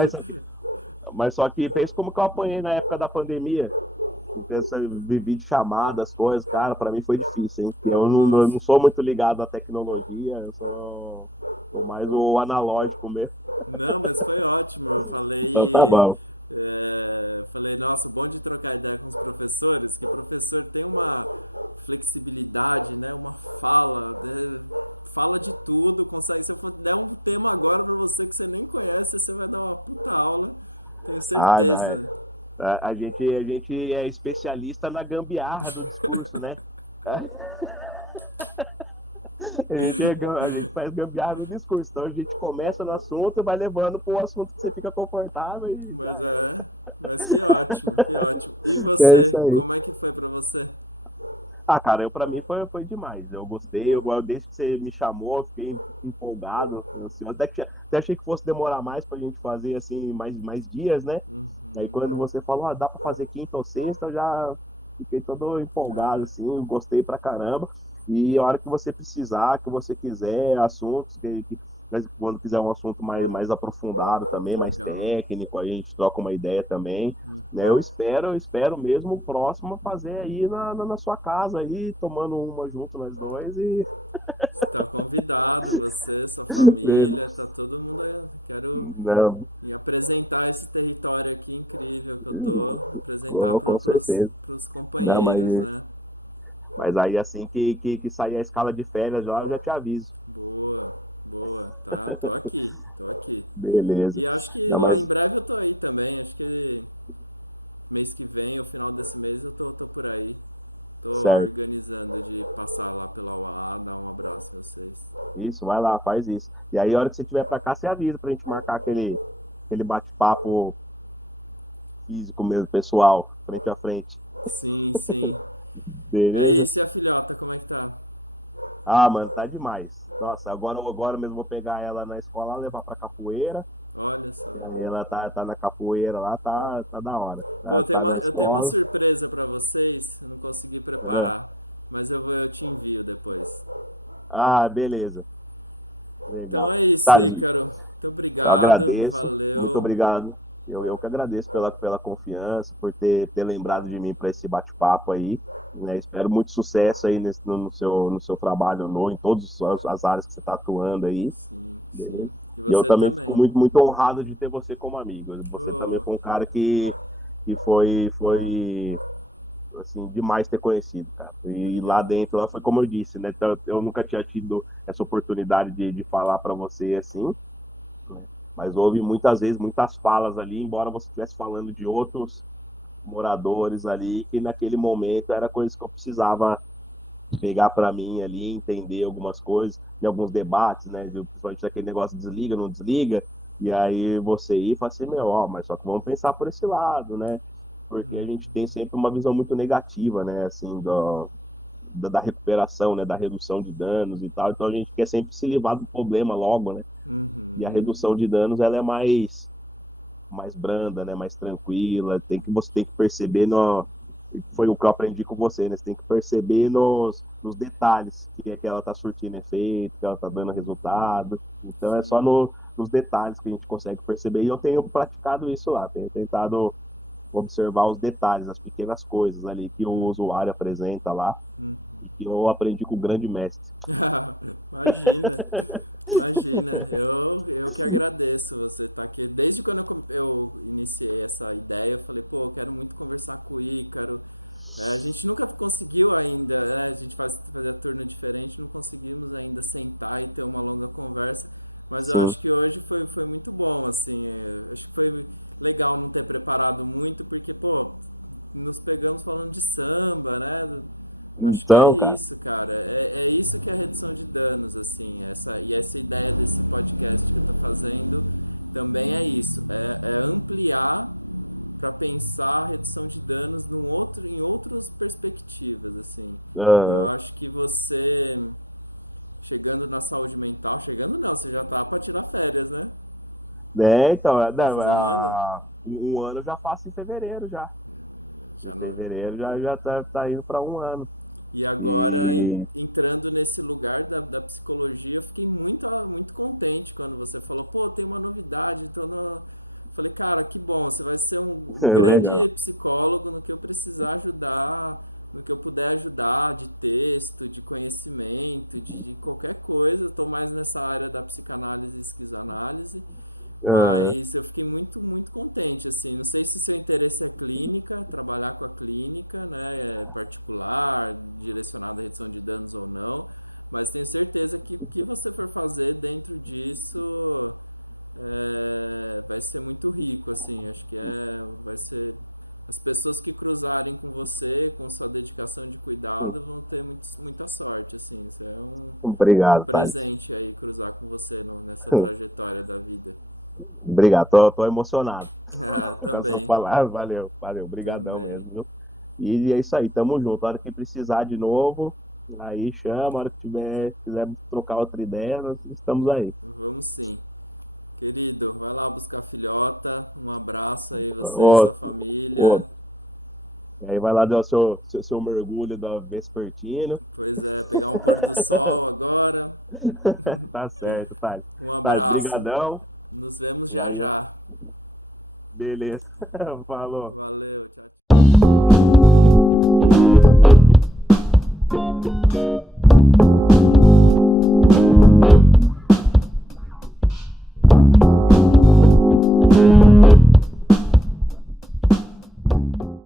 mas só que pensa como que eu apanhei na época da pandemia. Pensa, vivi de chamadas, coisas, cara, para mim foi difícil, hein? Eu não sou muito ligado à tecnologia, sou mais o analógico mesmo. Então tá bom. Ah, não, a gente é especialista na gambiarra do discurso, né? A gente faz gambiarra no discurso. Então a gente começa no assunto e vai levando para o assunto que você fica confortável e já é. É isso aí. Ah, cara, para mim foi demais. Eu gostei, desde que você me chamou, eu fiquei empolgado, ansioso. Até achei que fosse demorar mais pra gente fazer assim, mais dias, né? Aí quando você falou, ah, dá pra fazer quinta ou sexta, eu já fiquei todo empolgado, assim, gostei pra caramba. E a hora que você precisar, que você quiser, assuntos, mas quando quiser um assunto mais aprofundado também, mais técnico, aí a gente troca uma ideia também. Né? Eu espero mesmo o próximo fazer aí na sua casa aí, tomando uma junto nós dois e vendo. Não, com certeza. Não, mas aí assim que sair a escala de férias já, eu já te aviso. Beleza. Não, mas certo. Isso, vai lá, faz isso. E aí, a hora que você estiver pra cá, você avisa pra gente marcar aquele bate-papo físico mesmo, pessoal, frente a frente. Beleza? Ah, mano, tá demais. Nossa, agora mesmo vou pegar ela na escola, levar pra capoeira. E aí ela tá na capoeira lá, tá da hora. Tá na escola. É. Ah, beleza. Legal. Tá, eu agradeço. Muito obrigado. Eu que agradeço pela confiança, por ter lembrado de mim para esse bate-papo aí. Né? Espero muito sucesso aí no seu trabalho, em todas as áreas que você está atuando aí. Beleza? E eu também fico muito honrado de ter você como amigo. Você também foi um cara que foi assim, demais ter conhecido, cara. E lá dentro, lá foi como eu disse, né? Então, eu nunca tinha tido essa oportunidade de falar para você assim, né? Mas houve muitas vezes, muitas falas ali, embora você estivesse falando de outros moradores ali, que naquele momento era coisa que eu precisava pegar para mim ali, entender algumas coisas, em alguns debates, né? Principalmente daquele negócio de desliga, não desliga, e aí você ir e falar assim, meu, ó, mas só que vamos pensar por esse lado, né? Porque a gente tem sempre uma visão muito negativa, né? Assim, da recuperação, né? Da redução de danos e tal. Então a gente quer sempre se livrar do problema logo, né? E a redução de danos, ela é mais branda, né? Mais tranquila. Você tem que perceber foi o que eu aprendi com você, né? Você tem que perceber nos detalhes que ela está surtindo efeito, que ela está dando resultado. Então é só nos detalhes que a gente consegue perceber. E eu tenho praticado isso lá, tenho tentado observar os detalhes, as pequenas coisas ali que o usuário apresenta lá e que eu aprendi com o grande mestre. Sim. Então, cara, uh, então, não, um ano eu já faço em fevereiro já. Em fevereiro já tá indo para um ano. E legal. Uh, Obrigado, Thales. Obrigado, tô emocionado com as suas palavras. Valeu, valeu, obrigadão mesmo, viu? E é isso aí, tamo junto. A hora que precisar de novo, aí chama, a hora que quiser trocar outra ideia, nós estamos aí. Outro, outro. Aí vai lá dar o seu mergulho da Vespertino. Tá certo, Thales. Thales, brigadão. E aí, beleza. Falou.